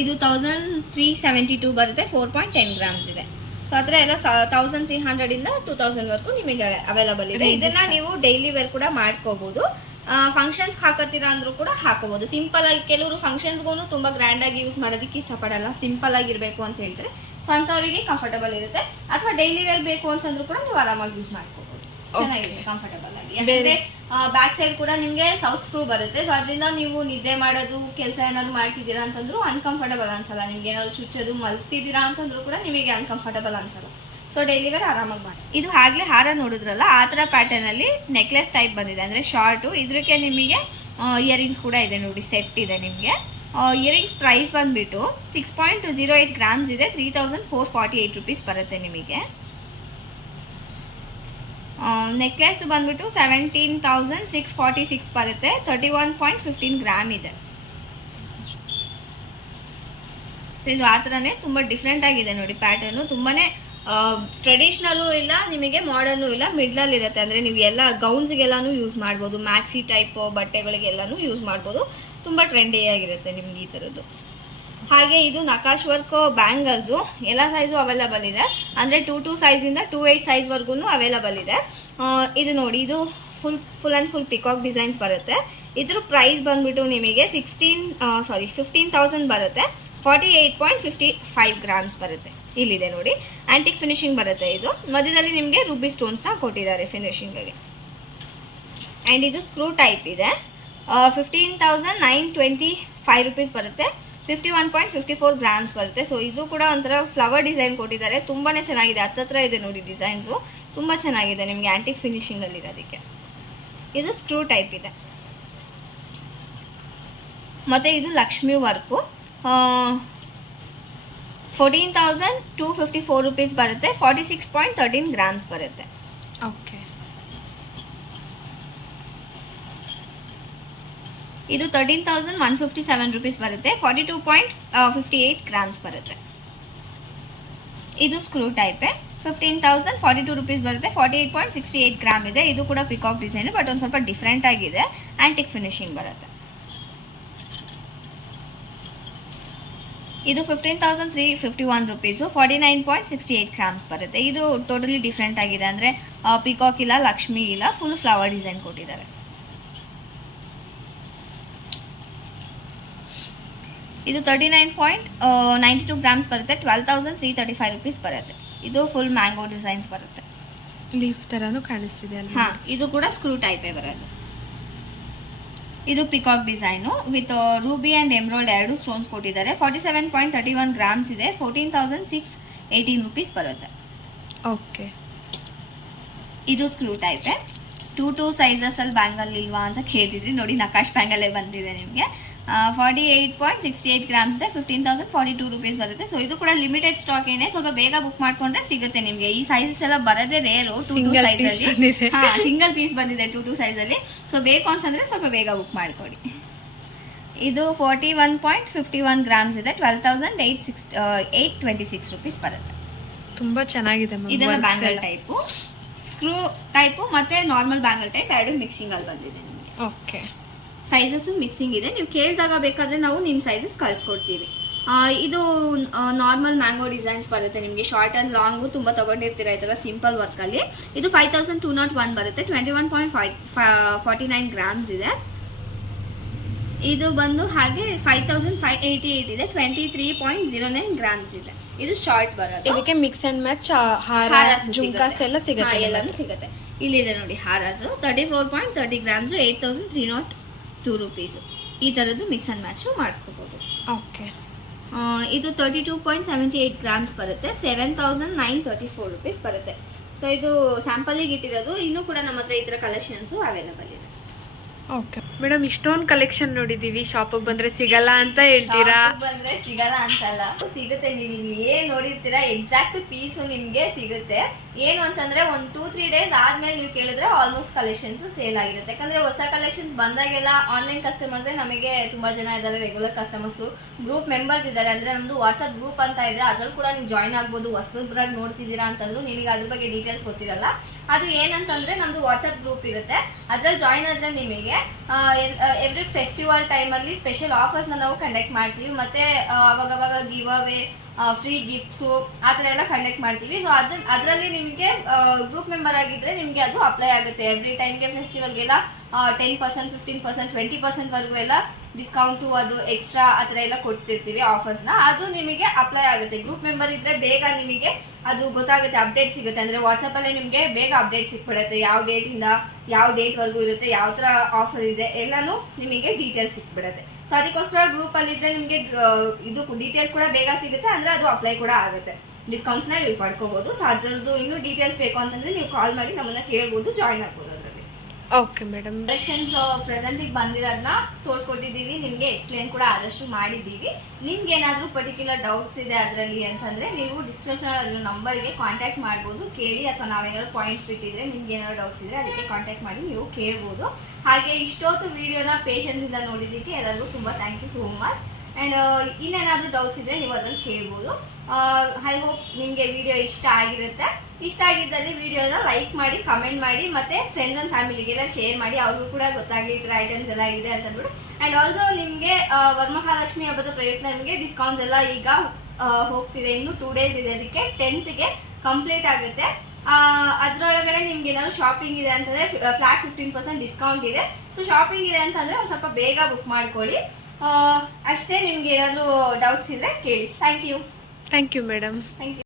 ಇದು 1372 ಬರುತ್ತೆ. 4.10 grams ಇದೆ. ಸೊ ಆ ಥರ ಎಲ್ಲ 1300 ಇಂದ 2000 ವರೆಗೂ ನಿಮಗೆ ಅವೈಲಬಲ್ ಇದೆ. ಇದನ್ನ ನೀವು ಡೈಲಿ ವೇರ್ ಕೂಡ ಮಾಡ್ಕೋಬಹುದು. ಫಂಕ್ಷನ್ಸ್ ಹಾಕತ್ತೀರಾ ಅಂದ್ರೂ ಕೂಡ ಹಾಕೋಬಹುದು. ಸಿಂಪಲ್ ಆಗಿ ಕೆಲವರು ಫಂಕ್ಷನ್ಸ್ಗೂ ತುಂಬ ಗ್ರ್ಯಾಂಡ್ ಆಗಿ ಯೂಸ್ ಮಾಡೋದಕ್ಕೆ ಇಷ್ಟಪಡಲ್ಲ, ಸಿಂಪಲ್ ಆಗಿರಬೇಕು ಅಂತ ಹೇಳ್ತಾರೆ. ಸೊ ಅಂಥವರಿಗೆ ಕಂಫರ್ಟಬಲ್ ಇರುತ್ತೆ. ಅಥವಾ ಡೈಲಿ ವೇರ್ ಬೇಕು ಅಂತಂದ್ರೂ ಕೂಡ ನೀವು ಆರಾಮಾಗಿ ಯೂಸ್ ಮಾಡ್ಕೋಬಹುದು. ಚೆನ್ನಾಗಿದೆ, ಕಂಫರ್ಟಬಲ್ ಆಗಿ. ಯಾಕಂದ್ರೆ ಬ್ಯಾಕ್ ಸೈಡ್ ಕೂಡ ನಿಮಗೆ ಸೌತ್ ಸ್ಕ್ರೂ ಬರುತ್ತೆ. ಸೊ ಅದರಿಂದ ನೀವು ನಿದ್ದೆ ಮಾಡೋದು, ಕೆಲಸ ಏನಾದ್ರು ಮಾಡ್ತಿದ್ದೀರಾ ಅಂತಂದ್ರೂ ಅನ್ಕಂಫರ್ಟಬಲ್ ಅನ್ಸಲ್ಲ. ನಿಮ್ಗೆ ಏನಾದ್ರು ಚುಚ್ಚೋದು, ಮಲ್ತಿದ್ದೀರಾ ಅಂತಂದ್ರೂ ಕೂಡ ನಿಮಗೆ ಅನ್ಕಂಫರ್ಟಬಲ್ ಅನ್ಸಲ್ಲ. ಸೊ ಡೈಲಿ ವೇರ್ ಆರಾಮಾಗಿ ಮಾಡಿ. ಇದು ಆಗ್ಲೇ ಹಾರ ನೋಡಿದ್ರಲ್ಲ, ಆ ಥರ ಪ್ಯಾಟರ್ನ್ ಅಲ್ಲಿ ನೆಕ್ಲೆಸ್ ಟೈಪ್ ಬಂದಿದೆ, ಅಂದ್ರೆ ಶಾರ್ಟು. ಇದಕ್ಕೆ ನಿಮಗೆ ಇಯರಿಂಗ್ಸ್ ಕೂಡ ಇದೆ ನೋಡಿ, ಸೆಟ್ ಇದೆ ನಿಮಗೆ. ಇಯರಿಂಗ್ಸ್ ಪ್ರೈಸ್ ಬಂದ್ಬಿಟ್ಟು 6.08 grams ಇದೆ. 3448 rupees ಬರುತ್ತೆ ನಿಮಗೆ. ನೆಕ್ಲೆಸ್ ಬಂದ್ಬಿಟ್ಟು 17,646 ಬರುತ್ತೆ. 31.15 ಗ್ರಾಮ್ ಇದೆ. ಸೊ ಇದು ಆ ಥರನೇ ತುಂಬ ಡಿಫ್ರೆಂಟ್ ಆಗಿದೆ ನೋಡಿ ಪ್ಯಾಟರ್ನು. ತುಂಬಾನೇ ಟ್ರೆಡಿಷ್ನಲ್ಲೂ ಇಲ್ಲ, ನಿಮಗೆ ಮಾಡರ್ನು ಇಲ್ಲ, ಮಿಡ್ಲಲ್ಲಿ ಇರುತ್ತೆ. ಅಂದರೆ ನೀವು ಎಲ್ಲ ಗೌನ್ಸ್ಗೆಲ್ಲಾನು ಯೂಸ್ ಮಾಡ್ಬೋದು, ಮ್ಯಾಕ್ಸಿ ಟೈಪ್ ಬಟ್ಟೆಗಳಿಗೆಲ್ಲಾನು ಯೂಸ್ ಮಾಡ್ಬೋದು. ತುಂಬ ಟ್ರೆಂಡಿಯಾಗಿರುತ್ತೆ ನಿಮ್ಗೆ ಈ ಥರದ್ದು. ಹಾಗೆ ಇದು ನಕಾಶ್ ವರ್ಕ್ ಬ್ಯಾಂಗಲ್ಸು ಎಲ್ಲ ಸೈಜು ಅವೈಲಬಲ್ ಇದೆ. ಅಂದರೆ 2 ಸೈಜಿಂದ 2 ಸೈಜ್ವರೆಗೂ ಅವೈಲಬಲ್ ಇದೆ. ಇದು ನೋಡಿ, ಇದು full and full peacock designs ಬರುತ್ತೆ. ಇದ್ರ ಪ್ರೈಸ್ ಬಂದ್ಬಿಟ್ಟು ನಿಮಗೆ 15,000 ಬರುತ್ತೆ. 48.55 grams ಬರುತ್ತೆ. ಇಲ್ಲಿದೆ ನೋಡಿ, ಆಂಟಿಕ್ ಫಿನಿಶಿಂಗ್ ಬರುತ್ತೆ. ಇದು ಮಧ್ಯದಲ್ಲಿ ನಿಮಗೆ ರೂಬಿ ಸ್ಟೋನ್ಸ್ನ ಕೊಟ್ಟಿದ್ದಾರೆ ಫಿನಿಶಿಂಗಿಗೆ. ಆ್ಯಂಡ್ ಇದು ಸ್ಕ್ರೂ ಟೈಪ್ ಇದೆ. 15,925 rupees ಬರುತ್ತೆ. 51.54 grams ಬರುತ್ತೆ. ಸೊ ಇದು ಕೂಡ ಒಂಥರ ಫ್ಲವರ್ ಡಿಸೈನ್ ಕೊಟ್ಟಿದ್ದಾರೆ, ತುಂಬಾ ಚೆನ್ನಾಗಿದೆ. ಹತ್ತತ್ರ ಇದೆ ನೋಡಿ ಡಿಸೈನ್ಸು, ತುಂಬ ಚೆನ್ನಾಗಿದೆ ನಿಮಗೆ ಆಂಟಿಕ್ ಫಿನಿಶಿಂಗಲ್ಲಿ ಇರೋದಕ್ಕೆ. ಇದು ಸ್ಕ್ರೂ ಟೈಪ್ ಇದೆ. ಮತ್ತು ಇದು ಲಕ್ಷ್ಮಿ ವರ್ಕು. 14,254 rupees ಬರುತ್ತೆ. 46.13 grams ಬರುತ್ತೆ. ಓಕೆ. ಇದು 13,157 rupees ಬರುತ್ತೆ. 42.58 grams ಬರುತ್ತೆ. ಇದು ಸ್ಕ್ರೂ ಟೈಪೇ. 15,042 rupees ಬರುತ್ತೆ. 48.68 ಗ್ರಾಮ್ ಇದೆ. ಇದು ಕೂಡ ಪಿಕಾಕ್ ಡಿಸೈನ್, ಬಟ್ ಒಂದು ಸ್ವಲ್ಪ ಡಿಫ್ರೆಂಟ್ ಆಗಿದೆ. ಆಂಟಿಕ್ ಫಿನಿಶಿಂಗ್ ಬರುತ್ತೆ. ಇದು 15,351 rupees, 49.68 grams ಬರುತ್ತೆ. ಇದು ಟೋಟಲಿ ಡಿಫ್ರೆಂಟ್ ಆಗಿದೆ, ಅಂದರೆ ಪಿಕಾಕ್ ಇಲ್ಲ, ಲಕ್ಷ್ಮಿ ಇಲ್ಲ, ಫುಲ್ ಫ್ಲವರ್ ಡಿಸೈನ್ ಕೊಟ್ಟಿದ್ದಾರೆ. ಇದು 39.92 grams ಬರುತ್ತೆ. 12,335 rupees ಬರುತ್ತೆ. ಇದು ಫುಲ್ ಮ್ಯಾಂಗೋ ಡಿಸೈನ್ಸ್ ಬರುತ್ತೆ. ಲೀಫ್ ಥರನೂ ಕಾಣಿಸ್ತಿದೆ ಅಲ್ಲ. ಹಾಂ, ಇದು ಕೂಡ ಸ್ಕ್ರೂ ಟೈಪೇ ಬರೋದು. ಇದು peacock design with ruby and emerald 2 stones ಕೊಟ್ಟಿದ್ದಾರೆ. 47.31 grams ಇದೆ. 14,618 rupees ಬರುತ್ತೆ. ಓಕೆ. ಇದು ಸ್ಕ್ರೂ ಟೈಪೇ. 2 ಸೈಜಸಲ್ಲಿ ಬ್ಯಾಂಗಲ್ ಇಲ್ವಾ ಅಂತ ಕೇಳ್ತಿದ್ರಿ ನೋಡಿ, ನಕಾಶ್ ಬ್ಯಾಂಗಲ್ಲೇ ಬಂದಿದೆ ನಿಮಗೆ. 48.68 grams ಇದೆ. 15,042 rupees ಬರುತ್ತೆ. ಸೊ ಇದು ಕೂಡ ಲಿಮಿಟೆಡ್ ಸ್ಟಾಕ್ ಏನೇ, ಸ್ವಲ್ಪ ಬೇಗ ಬುಕ್ ಮಾಡ್ಕೊಂಡ್ರೆ ಸಿಗುತ್ತೆ ನಿಮಗೆ. ಈ ಸೈಜಸ್ ಎಲ್ಲ ಬರೋದೇ ರೇರು. 2 ಸೈಜಲ್ಲಿ ಸಿಂಗಲ್ ಪೀಸ್ ಬಂದಿದೆ 2 ಸೈಜಲ್ಲಿ. ಸೊ ಬೇಕು ಅಂತಂದ್ರೆ ಸ್ವಲ್ಪ ಬೇಗ ಬುಕ್ ಮಾಡ್ಕೊಡಿ. ಇದು 41.51 grams ಇದೆ. 12,826 rupees ಬರುತ್ತೆ. ತುಂಬಾ ಚೆನ್ನಾಗಿದೆ. ಇದೆಲ್ಲ ಬ್ಯಾಂಗಲ್ ಟೈಪು, ಸ್ಕ್ರೂ ಟೈಪು ಮತ್ತೆ ನಾರ್ಮಲ್ ಬ್ಯಾಂಗಲ್ ಟೈಪ್ 2 ಮಿಕ್ಸಿಂಗ್ ಅಲ್ಲಿ ಬಂದಿದೆ ನಿಮಗೆ. ಓಕೆ. ಸೈಜಸ್ಸು ಮಿಕ್ಸಿಂಗ್ ಇದೆ. ನೀವು ಕೇಳಿದಾಗ ಬೇಕಾದ್ರೆ ನಾವು ನಿಮ್ಮ ಸೈಜಸ್ ಕಳಿಸ್ಕೊಡ್ತೀವಿ. ಇದು ನಾರ್ಮಲ್ ಮ್ಯಾಂಗೋ ಡಿಸೈನ್ಸ್ ಬರುತ್ತೆ ನಿಮಗೆ. ಶಾರ್ಟ್ ಆ್ಯಂಡ್ ಲಾಂಗು ತುಂಬ ತೊಗೊಂಡಿರ್ತೀರ ಈ ಥರ ಸಿಂಪಲ್ ವರ್ಕಲ್ಲಿ. ಇದು 5201 ಬರುತ್ತೆ. 21.49 ಗ್ರಾಮ್ಸ್ ಇದೆ. ಇದು ಬಂದು ಹಾಗೆ 5588 ಇದೆ. 23.09 ಗ್ರಾಮ್ಸ್ ಇದೆ. ಇದು ಶಾರ್ಟ್ ಬರುತ್ತೆ. ಇದಕ್ಕೆ ಮಿಕ್ಸ್ ಅಂಡ್ ಮ್ಯಾಚ್ ಹಾರ ಜುಮ್ಕಾಸ್ ಎಲ್ಲ ಸಿಗುತ್ತೆ. ಎಲ್ಲಾನು ಸಿಗುತ್ತೆ. ಇಲ್ಲಿದೆ ನೋಡಿ ಹಾರಾಸು 34.30 ಗ್ರಾಮ್ಸು 8302 ರುಪೀಸು. ಈ ಥರದ್ದು ಮಿಕ್ಸ್ ಆ್ಯಂಡ್ ಮ್ಯಾಚು ಮಾಡ್ಕೋಬೋದು. ಓಕೆ. ಇದು 32.78 ಗ್ರಾಮ್ಸ್ ಬರುತ್ತೆ. 7934 ರುಪೀಸ್ ಬರುತ್ತೆ. ಸೊ ಇದು ಸ್ಯಾಂಪಲಿಗೆ ಇಟ್ಟಿರೋದು. ಇನ್ನೂ ಕೂಡ ನಮ್ಮ ಹತ್ರ ಈ ಥರ ಕಲೆಕ್ಷನ್ಸು ಅವೈಲೇಬಲ್ ಇದೆ. ಓಕೆ ಮೇಡಮ್, ಇಷ್ಟೊಂದು ಕಲೆಕ್ಷನ್ ನೋಡಿದೀವಿ, ಶಾಪಿಗೆ ಬಂದ್ರೆ ಸಿಗಲ್ಲ ಅಂತ ಹೇಳ್ತೀರಾ? ಬಂದ್ರೆ ಸಿಗಲ್ಲ ಅಂತಲ್ಲ, ಸಿಗುತ್ತೆ. ನೀವು ಏನ್ ನೋಡಿರ್ತೀರಾ ಎಕ್ಸಾಕ್ಟ್ ಪೀಸು ನಿಮ್ಗೆ ಸಿಗುತ್ತೆ. ಏನು ಅಂತಂದ್ರೆ ಒಂದು 2-3 ಡೇಸ್ ಆದ್ಮೇಲೆ ನೀವು ಕೇಳಿದ್ರೆ ಆಲ್ಮೋಸ್ಟ್ ಕಲೆಕ್ಷನ್ಸ್ ಸೇಲ್ ಆಗಿರುತ್ತೆ. ಯಾಕಂದ್ರೆ ಹೊಸ ಕಲೆಕ್ಷನ್ಸ್ ಬಂದಾಗೆಲ್ಲ ಆನ್ಲೈನ್ ಕಸ್ಟಮರ್ಸ್ ನಮಗೆ ತುಂಬಾ ಜನ ಇದ್ದಾರೆ, ರೆಗ್ಯುಲರ್ ಕಸ್ಟಮರ್ಸ್, ಗ್ರೂಪ್ ಮೆಂಬರ್ಸ್ ಇದ್ದಾರೆ. ಅಂದ್ರೆ ನಮ್ದು ವಾಟ್ಸ್ಆಪ್ ಗ್ರೂಪ್ ಅಂತ ಇದೆ, ಅದ್ರಲ್ಲಿ ಕೂಡ ನೀವು ಜಾಯ್ನ್ ಆಗ್ಬೋದು. ಹೊಸಬ್ರಾಗಿ ನೋಡ್ತಿದ್ದೀರಾ ಅಂತಂದ್ರು ನಿಮಗೆ ಅದ್ರ ಬಗ್ಗೆ ಡೀಟೇಲ್ಸ್ ಗೊತ್ತಿರಲ್ಲ. ಅದು ಏನಂತಂದ್ರೆ ನಮ್ದು ವಾಟ್ಸ್ಆಪ್ ಗ್ರೂಪ್ ಇರುತ್ತೆ, ಅದ್ರಲ್ಲಿ ಜಾಯ್ನ್ ಆದ್ರೆ ನಿಮಗೆ ಎವ್ರಿ ಫೆಸ್ಟಿವಲ್ ಟೈಮಲ್ಲಿ ಸ್ಪೆಷಲ್ ಆಫರ್ಸ್ನ ನಾವು ಕಂಡಕ್ಟ್ ಮಾಡ್ತೀವಿ. ಮತ್ತೆ ಅವಾಗವಾಗ ಗಿವ್ ಅವೇ, ಫ್ರೀ ಗಿಫ್ಟ್ಸು ಆ ಥರ ಎಲ್ಲ ಕಂಡಕ್ಟ್ ಮಾಡ್ತೀವಿ. ಸೊ ಅದರಲ್ಲಿ ನಿಮಗೆ ಗ್ರೂಪ್ ಮೆಂಬರ್ ಆಗಿದ್ರೆ ನಿಮಗೆ ಅದು ಅಪ್ಲೈ ಆಗುತ್ತೆ. ಎವ್ರಿ ಟೈಮ್ಗೆ ಫೆಸ್ಟಿವಲ್ಗೆಲ್ಲ 10%, 15%, 20% ಎಲ್ಲ ಡಿಸ್ಕೌಂಟು, ಅದು ಎಕ್ಸ್ಟ್ರಾ ಆ ಥರ ಎಲ್ಲ ಕೊಡ್ತಿರ್ತೀವಿ ಆಫರ್ಸ್ನ. ಅದು ನಿಮಗೆ ಅಪ್ಲೈ ಆಗುತ್ತೆ. ಗ್ರೂಪ್ ಮೆಂಬರ್ ಇದ್ದರೆ ಬೇಗ ನಿಮಗೆ ಅದು ಗೊತ್ತಾಗುತ್ತೆ, ಅಪ್ಡೇಟ್ ಸಿಗುತ್ತೆ. ಅಂದರೆ ವಾಟ್ಸಪ್ಪಲ್ಲೇ ನಿಮಗೆ ಬೇಗ ಅಪ್ಡೇಟ್ ಸಿಕ್ಬಿಡುತ್ತೆ. ಯಾವ ಡೇಟಿಂದ ಯಾವ ಡೇಟ್ವರೆಗೂ ಇರುತ್ತೆ, ಯಾವ ಥರ ಆಫರ್ ಇದೆ ಎಲ್ಲನೂ ನಿಮಗೆ ಡೀಟೇಲ್ಸ್ ಸಿಕ್ಬಿಡುತ್ತೆ. ಸೊ ಅದಕ್ಕೋಸ್ಕರ ಗ್ರೂಪಲ್ಲಿದ್ದರೆ ನಿಮಗೆ ಇದು ಡೀಟೇಲ್ಸ್ ಕೂಡ ಬೇಗ ಸಿಗುತ್ತೆ. ಅಂದರೆ ಅದು ಅಪ್ಲೈ ಕೂಡ ಆಗುತ್ತೆ, ಡಿಸ್ಕೌಂಟ್ಸ್ನ ನೀವು ಪಡ್ಕೋಬೋದು. ಸೊ ಅದರದ್ದು ಇನ್ನೂ ಡೀಟೇಲ್ಸ್ ಬೇಕು ಅಂತಂದರೆ ನೀವು ಕಾಲ್ ಮಾಡಿ ನಮ್ಮನ್ನು ಕೇಳ್ಬೋದು, ಜಾಯ್ನ್ ಆಗ್ಬೋದು ಅದರಲ್ಲಿ. ಓಕೆ ಮೇಡಮ್, ಕಲೆಕ್ಷನ್ಸ್ ಪ್ರೆಸೆಂಟಿಗೆ ಬಂದಿರೋದನ್ನ ತೋರಿಸ್ಕೊಟ್ಟಿದ್ದೀವಿ, ನಿಮಗೆ ಎಕ್ಸ್ಪ್ಲೇನ್ ಕೂಡ ಆದಷ್ಟು ಮಾಡಿದ್ದೀವಿ. ನಿಮ್ಗೆ ಏನಾದರೂ ಪರ್ಟಿಕ್ಯುಲರ್ ಡೌಟ್ಸ್ ಇದೆ ಅದರಲ್ಲಿ ಅಂತಂದರೆ ನೀವು ಡಿಸ್ಕ್ರಿಪ್ಷನ್ ನಂಬರ್ಗೆ ಕಾಂಟ್ಯಾಕ್ಟ್ ಮಾಡ್ಬೋದು, ಕೇಳಿ. ಅಥವಾ ನಾವೇನಾದ್ರು ಪಾಯಿಂಟ್ಸ್ ಬಿಟ್ಟಿದ್ರೆ ನಿಮ್ಗೆ ಏನಾದ್ರು ಡೌಟ್ಸ್ ಇದ್ದರೆ ಅದಕ್ಕೆ ಕಾಂಟ್ಯಾಕ್ಟ್ ಮಾಡಿ ನೀವು ಕೇಳ್ಬೋದು. ಹಾಗೆ ಇಷ್ಟೊತ್ತು ವಿಡಿಯೋನ ಪೇಷನ್ಸಿಂದ ನೋಡಿದ್ದಕ್ಕೆ ಎಲ್ಲರಿಗೂ ತುಂಬ thank you so much. And ಇನ್ನೇನಾದರೂ ಡೌಟ್ಸ್ ಇದ್ದರೆ ನೀವು ಅದನ್ನು ಕೇಳ್ಬೋದು. ಐ ಹೋಪ್ ನಿಮಗೆ ವಿಡಿಯೋ ಇಷ್ಟ ಆಗಿರುತ್ತೆ. ಇಷ್ಟ ಆಗಿದ್ದಲ್ಲಿ ವಿಡಿಯೋನ ಲೈಕ್ ಮಾಡಿ, ಕಮೆಂಟ್ ಮಾಡಿ, ಮತ್ತು ಫ್ರೆಂಡ್ಸ್ ಆ್ಯಂಡ್ ಫ್ಯಾಮಿಲಿಗೆಲ್ಲ ಶೇರ್ ಮಾಡಿ, ಅವ್ರಿಗೂ ಕೂಡ ಗೊತ್ತಾಗಲಿ ಈ ಥರ ಐಟಮ್ಸ್ ಎಲ್ಲ ಇದೆ ಅಂತಂದ್ಬಿಟ್ಟು. ಆ್ಯಂಡ್ ಆಲ್ಸೋ ನಿಮಗೆ ವರಮಹಾಲಕ್ಷ್ಮಿ ಹಬ್ಬದ ಪ್ರಯುಕ್ತ ನಿಮಗೆ ಡಿಸ್ಕೌಂಟ್ಸ್ ಎಲ್ಲ ಈಗ ಹೋಗ್ತಿದೆ. ಇನ್ನು 2 ಡೇಸ್ ಇದೆ, ಅದಕ್ಕೆ 10th ಕಂಪ್ಲೀಟ್ ಆಗುತ್ತೆ. ಅದರೊಳಗಡೆ ನಿಮ್ಗೆ ಏನಾದ್ರು ಶಾಪಿಂಗ್ ಇದೆ ಅಂತಂದರೆ ಫ್ಲಾಟ್ 15% ಡಿಸ್ಕೌಂಟ್ ಇದೆ. ಸೊ ಶಾಪಿಂಗ್ ಇದೆ ಅಂತಂದರೆ ಒಂದು ಸ್ವಲ್ಪ ಬೇಗ ಬುಕ್ ಮಾಡ್ಕೊಳ್ಳಿ. ಅಷ್ಟೇ. ನಿಮ್ಗೆ ಏನಾದರೂ ಡೌಟ್ಸ್ ಇದ್ದರೆ ಕೇಳಿ. Thank you madam. Thank you.